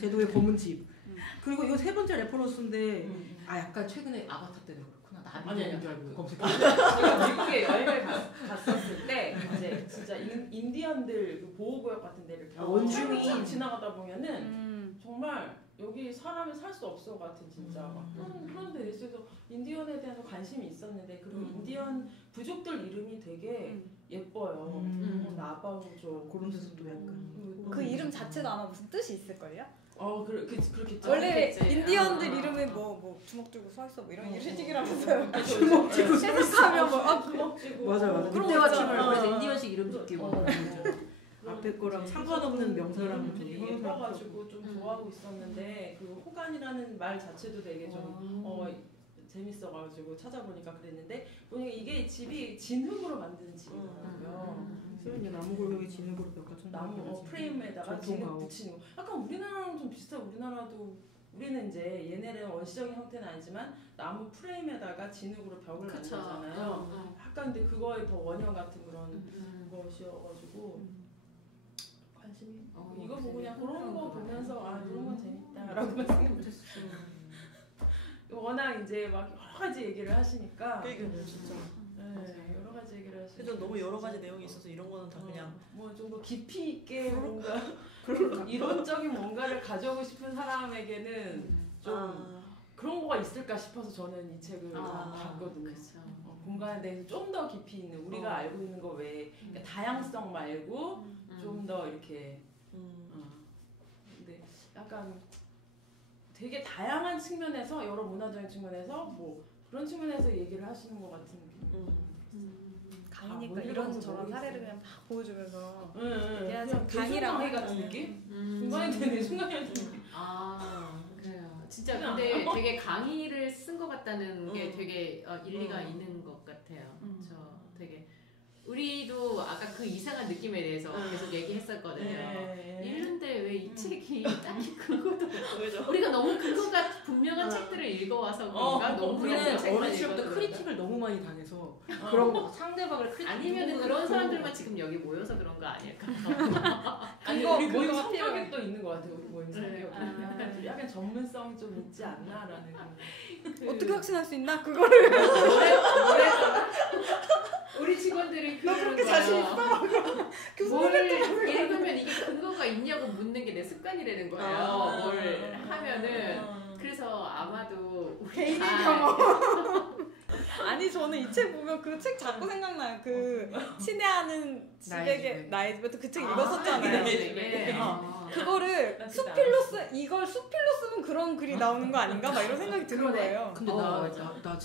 제도의 검은 집 그리고 이거 세 번째 레퍼런스인데 약간 최근에 아바타 때문에 그렇구나. 나비인 줄 알고 검색했어. 제가 미국에 여행을 갔었을 때 이제 진짜 인디언들 그 보호구역 같은 데를 원주민 지나가다 보면은 정말 여기 사람이 살 수 없을 것 같은 진짜 막 그런 데 있어서 인디언에 대해서 관심이 있었는데 그리고 인디언 부족들 이름이 되게 예뻐요. 나바오족 그런 데서도 약간 그 이름 자체도 아마 무슨 뜻이 있을걸요? 그렇겠죠. 원래 인디언들 이름이 뭐 주먹 들고 서 있어 뭐 이런 식이라면서요. 주먹 쥐고 세상하면 주먹 쥐고 맞아. 그런 그때와 거 침을 있잖아. 그래서 인디언식 이름 짓기고 앞에 거랑 상관없는 명사랑 좀 예뻐가지고 좀 좋아하고 있었는데 그 호간이라는 말 자체도 되게 좀 재밌어가지고 찾아보니까 그랬는데 보니까 이게 집이 진흙으로 만든 집이더라고요. 이제 나무 골격이 진흙으로 벽같은 나무 프레임에다가 진흙 붙이는 거. 약간 우리나라랑 좀 비슷해. 우리나라도 우리는 이제 얘네는 원시적인 형태는 아니지만 나무 프레임에다가 진흙으로 벽을 만들잖아요. 약간 근데 그거에 더 원형 같은 그런 것이어가지고 관심이 이거 보고 그냥 그런 거 보면서 이런 건 재밌다라고만 생각했어요. 워낙 이제 막 여러 가지 얘기를 하시니까 그러니까 진짜 여러 가지 얘기를 하시니까 그래서 너무 여러 가지 내용이 있어서 이런 거는 다 그냥 뭐 좀 더 깊이 있게 뭔가 이론적인 뭔가를 가져오고 싶은 사람에게는 좀 그런 거가 있을까 싶어서 저는 이 책을 봤거든요. 공간에 대해서 좀 더 깊이 있는 우리가 알고 있는 거 외에 그러니까 다양성 말고 좀 더 이렇게 근데 약간 되게 다양한 측면에서 여러 문화적인 측면에서 뭐 그런 측면에서 얘기를 하시는 것 같은 느낌. 강의니까 뭔 이런 얘기인지 저런 모르겠어요. 사례를 그냥 막 보여주면서 응, 얘기하지. 그냥 강의라고 강의 같은 하거든요. 느낌? 중간이 되네, 중간이 되네. 그래요. 진짜 그냥 근데 되게 강의를 쓴 것 같다는 게 되게 일리가 음. 있는 것 같아요. 저 되게 우리도 아까 그 이상한 느낌에 대해서 계속 얘기했었거든요. 읽는데 왜 이 책이 딱히 근거도 우리가 너무 근거가 분명한 책들을 읽어와서 그런가? 너무 우리는 그런 책만 어릴 때부터 읽어서 크리틱을 너무 많이 당해서 그런 거 상대방을 크리틱 아니면은 그런 사람들만 지금 여기 모여서 그런 거 아닐까? 아니, 그거- 우리 모임 그거 성격이 필요해. 또 있는 것 같아요. 우리 모임 성격이. 아. 약간 전문성이 좀 있지 않나라는. 어떻게 확신할 수 있나 그거를? 우리 직원들이 너 그렇게 자신 있어? 뭘 읽으면 이게 근거가 있냐고 묻는 게 내 습관이라는 거예요. 뭘 하면은 그래서 아마도 우리 개인의 다 경험. 아니 저는 이 책 보면 그 책 자꾸 생각나요. 그 친애하는 집에게 나의 집에 그 책 읽었었잖아요. 네. 그거를 수필로 이걸 수필로 쓰면 그런 글이 나오는 거 아닌가? 막 이런 생각이 드는 그러네. 거예요. 근데 맞아. 나 약간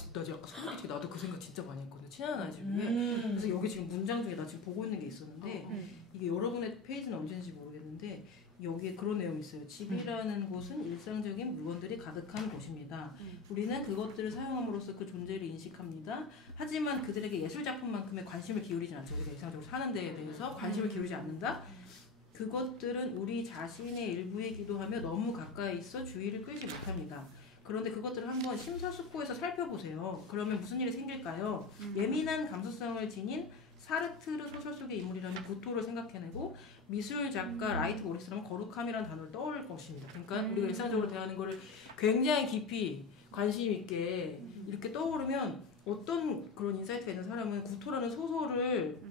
솔직히 나도 그 생각 진짜 많이 했거든. 친한 아이 집에. 그래서 여기 지금 문장 중에 나 지금 보고 있는 게 있었는데 이게 여러분의 페이지는 언제인지 모르겠는데 여기에 그런 내용이 있어요. 집이라는 곳은 일상적인 물건들이 가득한 곳입니다. 우리는 그것들을 사용함으로써 그 존재를 인식합니다. 하지만 그들에게 예술작품만큼의 관심을 기울이지 않죠. 우리가 일상적으로 사는 데에 대해서 관심을 기울이지 않는다. 그것들은 우리 자신의 일부이기도 하며 너무 가까이 있어 주의를 끌지 못합니다. 그런데 그것들을 한번 심사숙고해서 살펴보세요. 그러면 무슨 일이 생길까요? 예민한 감수성을 지닌 사르트르 소설 속의 인물이라면 구토를 생각해내고 미술 작가 라이트 모리스라면 거룩함이라는 단어를 떠올릴 것입니다. 그러니까 우리가 일상적으로 대하는 거를 굉장히 깊이 관심 있게 이렇게 떠오르면 어떤 그런 인사이트가 있는 사람은 구토라는 소설을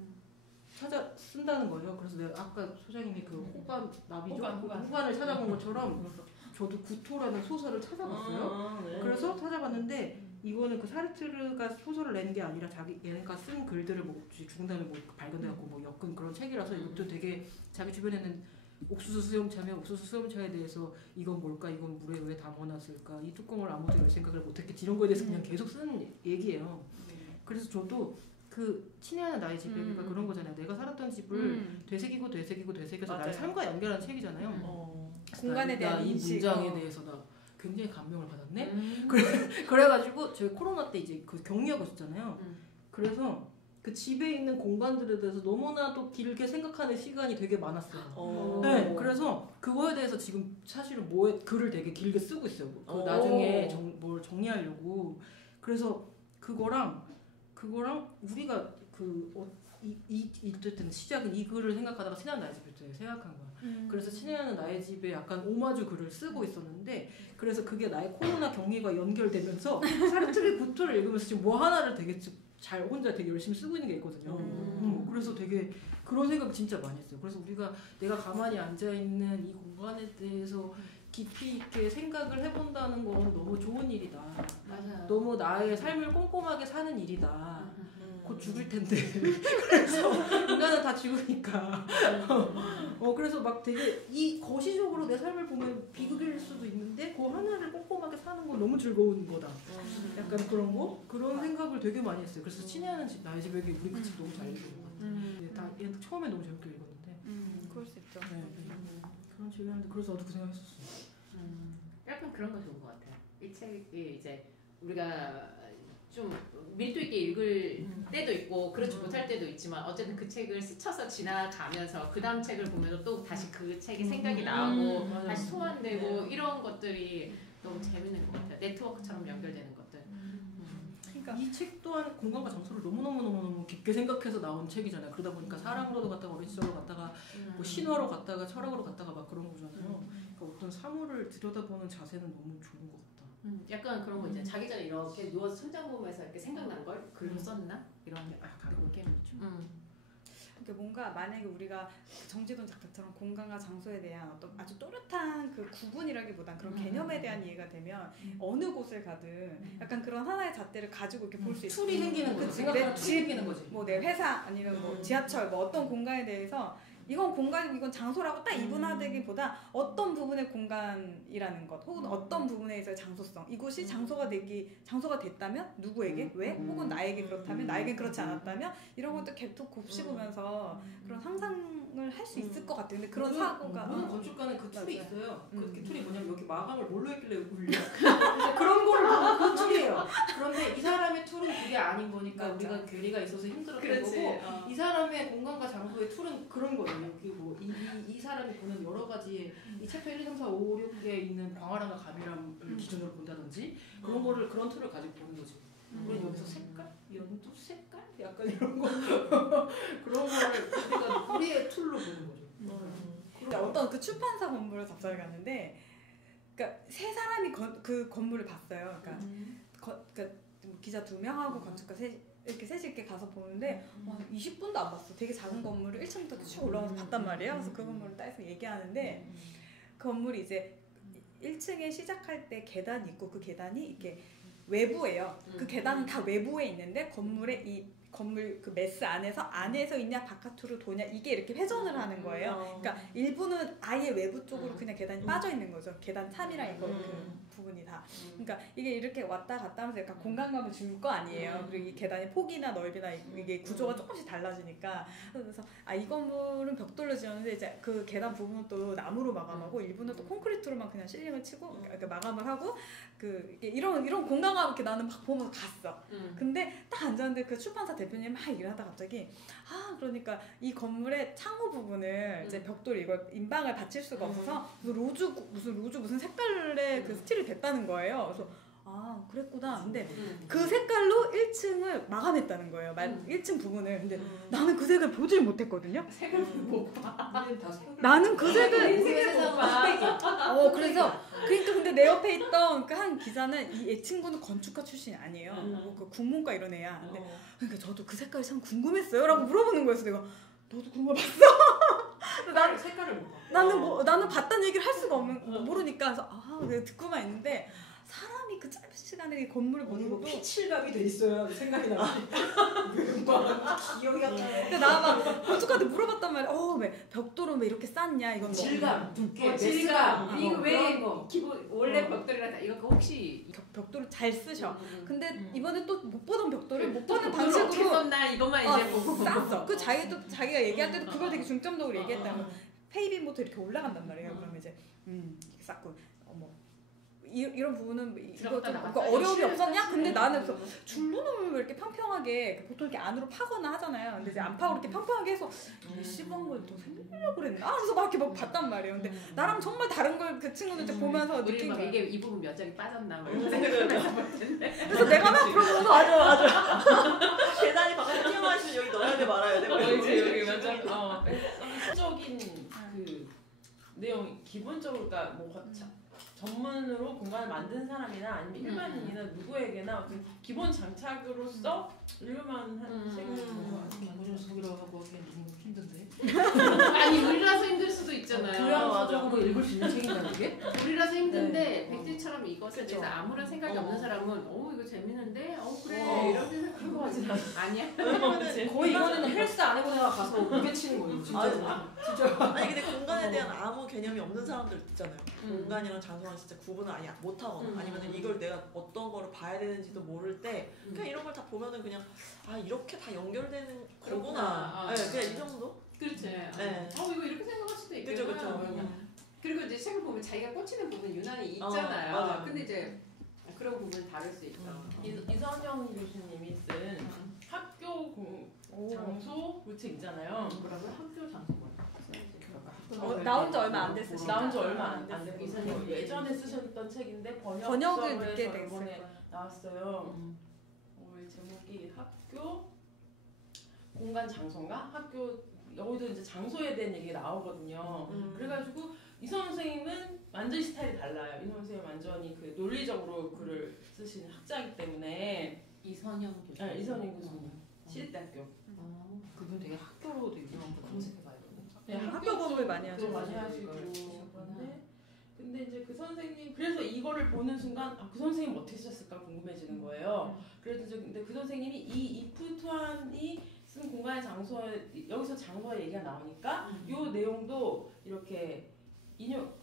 찾아 쓴다는 거예요. 그래서 내가 아까 소장님이 그 호반 나비죠? 호반을 찾아본 것처럼 저도 구토라는 소설을 찾아봤어요. 그래서 찾아봤는데 이거는 그 사르트르가 소설을 낸 게 아니라 얘가 쓴 글들을 뭐 죽은 다음에 뭐 발견돼갖고 뭐 엮은 그런 책이라서 이것도 되게 자기 주변에는 옥수수 수염차면 옥수수 수염차에 대해서 이건 뭘까, 이건 물에 왜 담아놨을까, 이 뚜껑을 아무도 열 생각을 못했겠지, 이런 거에 대해서 그냥 계속 쓰는 얘기예요. 그래서 저도 그 친애하는 나의 집에 그러니까 그런 거잖아요. 내가 살았던 집을 되새기고 나의 삶과 연결하는 책이잖아요. 공간에 대한 이 인식. 문장에 대해서 나 굉장히 감명을 받았네. 그래가지고 저희 코로나 때 이제 그 격리하고 있었잖아요. 그래서 그 집에 있는 공간들에 대해서 너무나도 길게 생각하는 시간이 되게 많았어요. 네, 그래서 그거에 대해서 지금 사실은 글을 되게 길게 쓰고 있어요. 그 나중에 뭘 정리하려고. 그래서 그거랑 우리가 어쨌든 시작은 이 글을 생각하다가 친애하는 나의 집을 생각한 거야. 그래서 친애하는 나의 집에 약간 오마주 글을 쓰고 있었는데 그래서 그게 나의 코로나 격리가 연결되면서 사르트르 구토를 읽으면서 지금 뭐 하나를 되게 잘 혼자 되게 열심히 쓰고 있는 게 있거든요. 그래서 되게 그런 생각 진짜 많이 했어요. 그래서 내가 가만히 앉아 있는 이 공간에 대해서 깊이 있게 생각을 해본다는 건 너무 좋은 일이다. 맞아요. 너무 나의 삶을 꼼꼼하게 사는 일이다. 곧 죽을 텐데. 그래서 인간은 다 죽으니까. 그래서 막 되게 이 거시적으로 내 삶을 보면 비극일 수도 있는데 그 하나를 꼼꼼하게 사는 건 너무 즐거운 거다. 약간 그런 생각을 되게 많이 했어요. 그래서 친애하는 집 나의 집에게 우리 그 집 너무 잘 읽은 것 같아요. 얘는 처음에 너무 재밌게 읽었는데. 그럴 수 있죠. 네. 그런 책이었는데 그래서 나도 그 생각했었어. 약간 그런 거 좋은 것 같아요. 이 책이 이제 우리가 좀 밀도 있게 읽을 때도 있고 그렇지 못할 때도 있지만 어쨌든 그 책을 스쳐서 지나가면서 그 다음 책을 보면서 또 다시 그 책이 생각이 나고 다시 소환되고 이런 것들이 너무 재밌는 것 같아요. 네트워크처럼 연결되는 것들. 그러니까 이 책 또한 공간과 장소를 너무너무 깊게 생각해서 나온 책이잖아요. 그러다 보니까 사랑으로도 갔다가 어린 시절로 갔다가 뭐 신화로 갔다가 철학으로 갔다가 막 그런 거잖아요. 그러니까 어떤 사물을 들여다보는 자세는 너무 좋은 것 같다. 약간 그런 거 있잖아요. 자기 전에 이렇게 누워서 천장 보면서 이렇게 생각난 걸 글로 썼나? 이런 게 그런 게 있죠. 그러니까 뭔가 만약에 우리가 정지돈 작가처럼 공간과 장소에 대한 어떤 아주 또렷한 그 구분이라기보단 그런 개념에 대한 이해가 되면 어느 곳을 가든 약간 그런 하나의 잣대를 가지고 이렇게 볼 수 있어요. 툴이 생기는 거지. 생각하는 툴이 생기는 거지. 뭐 내 회사 아니면 뭐 지하철 뭐 어떤 공간에 대해서 이건 공간이고 이건 장소라고 딱 이분화되기보다 어떤 부분의 공간이라는 것 혹은 어떤 부분에 있어의 장소성 이곳이 장소가 됐다면 누구에게 왜 혹은 나에게 그렇다면 나에겐 그렇지 않았다면 이런 것도 계속 곱씹으면서 그런 상상을 할 수 있을 것 같아요. 근데 그런 사고가 모든 건축가는 그 툴이 맞아요. 있어요. 그 툴이 뭐냐면 여기 마감을 뭘로 했길래 울려. 그런 거를 보고 그 툴이에요. 그런데 이 사람의 툴은 그게 아닌 거니까 맞아. 우리가 괴리가 있어서 힘들었던 그렇지. 거고 이 사람의 공간과 장소의 툴은 그런 거예요. 그리고 이 사람이 보는 여러 가지의 이 챕터 1, 2, 3, 4, 5, 6에 있는 광활함과 감이람을 기준으로 본다든지 그런 거를 그런 툴을 가지고 보는 거지. 우리는 여기서 색깔, 연두 색깔, 약간 이런 거 그런 거를 우리가 우리의 툴로 보는 거죠. 그러니까 어떤 그 출판사 건물을 갑자기 갔는데 그러니까 세 사람이 그 건물을 봤어요. 그러니까 기자 2명하고 건축가 이렇게 셋이 이렇게 가서 보는데 20분도 안 봤어. 되게 작은 건물을 1층부터 쭉 올라가서 봤단 말이에요. 그래서 그 건물을 따서 얘기하는데 그 건물이 이제 1층에 시작할 때 계단이 있고 그 계단이 이렇게 외부예요. 그 계단은 다 외부에 있는데 건물 그 메스 안에서 있냐 바깥으로 도냐 이게 이렇게 회전을 하는 거예요. 그러니까 일부는 아예 외부 쪽으로 그냥 계단이 빠져 있는 거죠. 계단 참이랑 이거 그 부분이 다. 그러니까 이게 이렇게 왔다 갔다 하면서 약간 공간감을 줄 거 아니에요. 그리고 이 계단의 폭이나 넓이나 이게 구조가 조금씩 달라지니까 그래서 이 건물은 벽돌로 지었는데 이제 그 계단 부분은 또 나무로 마감하고 일부는 또 콘크리트로만 그냥 실링을 치고 그러니까 마감을 하고 이런 공간감 이렇게 나는 막 보면서 갔어. 근데 딱 앉았는데 그 출판사 대표님 막 일하다 갑자기 그러니까 이 건물의 창호 부분을 이제 벽돌 이걸 인방을 받칠 수가 없어서 무슨 색깔의 그 스틸이 됐다는 거예요. 그래서 그랬구나. 근데 그 색깔로 1층을 마감했다는 거예요. 1층 부분을. 근데 나는 그 색을 보질 못했거든요. 색을 못 봐. 나는 그 색을 세상 그래서 그러니까 근데 내 옆에 있던 그 한 기자는 이 친구는 건축가 출신이 아니에요. 그 국문과 이런 애야. 근데 그러니까 저도 그 색깔이 참 궁금했어요라고 물어보는 거였어. 내가 너도 그런 거 봤어? 나는 색깔을 못 봐. 나는 봤다는 얘기를 할 수가 모르니까 그래서 내가 듣고만 있는데 사람이 그 짧은 시간에 이 건물을 보는 것도 피칠감이 돼 있어요. 생각이 나. 기억이 안 나. 근데 나 막 건축가한테 물어봤단 말이야. 왜 벽돌은 왜 이렇게 쌌냐? 이건 질감, 두께, 질감. 이거 왜 기본 원래 벽돌이랑 이거 혹시 벽돌을 잘 쓰셔. 근데 이번에 또 못 보던 벽돌을 못 보는 어떻게 방식으로 썼나 이것만 이제 보고 쌌어. 그 자기가 얘기할 때도 그걸 되게 중점적으로 얘기했다는 거. 페이비부터 이렇게 올라간단 말이에요. 그러면 이제 이렇게 쌓고 이런 부분은 이거 어려움이 없었냐? 근데 나는 그래서 줄눈을 왜 이렇게 평평하게 보통 이렇게 안으로 파거나 하잖아요. 근데 이제 안 파고 이렇게 평평하게 해서 시부한 걸 더 생기려고 그랬나? 그래서 막 이렇게 막 봤단 말이에요. 근데 나랑 정말 다른 걸 그 친구들 이제 보면서 느낀 거야. 이게 이 부분 몇 장이 빠졌나 막 이런 생각하면서 볼 텐데. 그래서 내가 막 그러고 맞아. 계단이 바깥에 튀어나와있으면 여기 넣어야 돼 말아야 돼. 여기 몇 장. 적인 그 내용 기본적으로 그러니까 전문으로 공간을 만든 사람이나 아니면 일반인이나 누구에게나 어떤 기본 장착으로서 읽을만 한 책을 기본적으로 속이라고 하고 하기엔 너무 힘든데. 아니 우리라서 힘들 수도 있잖아요. 교양서적으로 읽을 수 있는 책인가요 이게? 우리라서 힘든데 백지처럼 이것에 대해서 아무런 생각이 없는 사람은 이거 재밌는데 그래 이렇게 생각하는 거 같지 아니야? 거의 이거는 헬스 안 해본 애가 가서 무게 치는 거예요. 진짜. 아니 근데 공간에 대한 아무 개념이 없는 사람들 있잖아요. 공간이랑 장소랑 진짜 구분을 아예 못하거나 아니면 이걸 내가 어떤 거를 봐야 되는지도 모를 때 그냥 이런 걸 다 보면은 그냥 이렇게 다 연결되는 거구나. 그냥 이 정도? 그렇지. 네. 이거 이렇게 생각할 수도 있겠구나. 그죠. 그리고 이제 책을 보면 자기가 꽂히는 부분 유난히 있잖아요. 맞아요. 근데 이제 그런 부분 다를 수 있다. 이선영 교수님이 쓴 학교 장소 물책 있잖아요. 뭐라고 학교 장소 뭐야? 나온 지 얼마 안 됐어요. 나온 지 얼마 안 됐고 이선영 예전에 쓰셨던 책인데 번역을 늦게 됐어요. 이번에 나왔어요. 제목이 학교 공간 장소인가? 학교 여기도 이제 장소에 대한 얘기가 나오거든요. 그래가지고 이선영 선생님은 완전히 스타일이 달라요. 이선영 선생님은 완전히 그 논리적으로 글을 쓰시는 학자이기 때문에 이선영 교수. 네, 이선영 교수님 시립대학교. 그분 되게 학교로도 유명한 분 검색해봐요. 네, 학교 공부를 많이 하죠. 많이 하시고 근데 이제 그 선생님 그래서 이거를 보는 순간 그 선생님 어떻게 쓰셨을까 궁금해지는 거예요. 그래서 근데 그 선생님이 이 이프 투안이 쓴 공간의 장소에 여기서 장소의 얘기가 나오니까 요 내용도 이렇게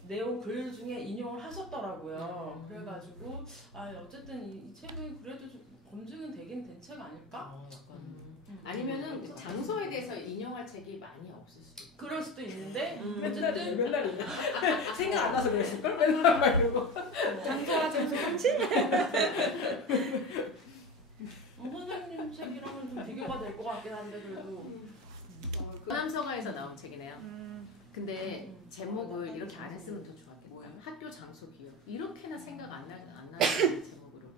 내용 글 중에 인용을 하셨더라고요. 그래가지고 어쨌든 이 책은 그래도 좀 검증은 되긴 된 책 아닐까? 아니면은 그 장소에 대해서 인용할 책이 많이 없을 수도 있고. 그럴 수도 있는데 맨날 있냐? 생각 안 나서 그랬을걸? 맨날 말고 장소와 장소 상치? 선생님 책이랑은 좀 비교가 될 것 같긴 한데 그래도 남서가에서 나온 책이네요. 근데 제목을 이렇게 안 했으면 더 좋았겠다. 뭐야? 학교 장소 기억. 이렇게나 생각 안 나는 제목으로.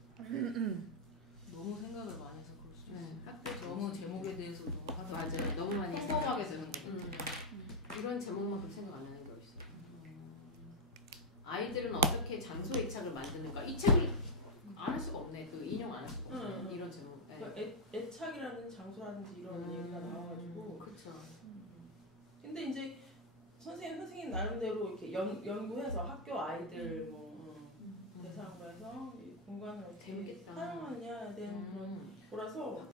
너무 생각을 많이 해서 그럴 수도 있어요. 학교 너무 제목에 대해서 너무 하다 맞아요. 너무 많이 평범하게 쓰는 거. 이런 제목만큼 생각 안 나는 게 어딨어요. 아이들은 어떻게 장소 애착을 만드는가? 이 책을 안 할 수가 없네. 그 인용 안 할 수가 없네. 이런 제목. 네. 그러니까 애착이라든지 장소라든지 이런 얘기가 나와가지고. 그렇죠. 근데 이제 선생님 나름대로 이렇게 연구해서 학교 아이들 뭐 대상으로 해서 이 공간을 어떻게 재밌겠다. 사용하느냐에 대한 그런 거라서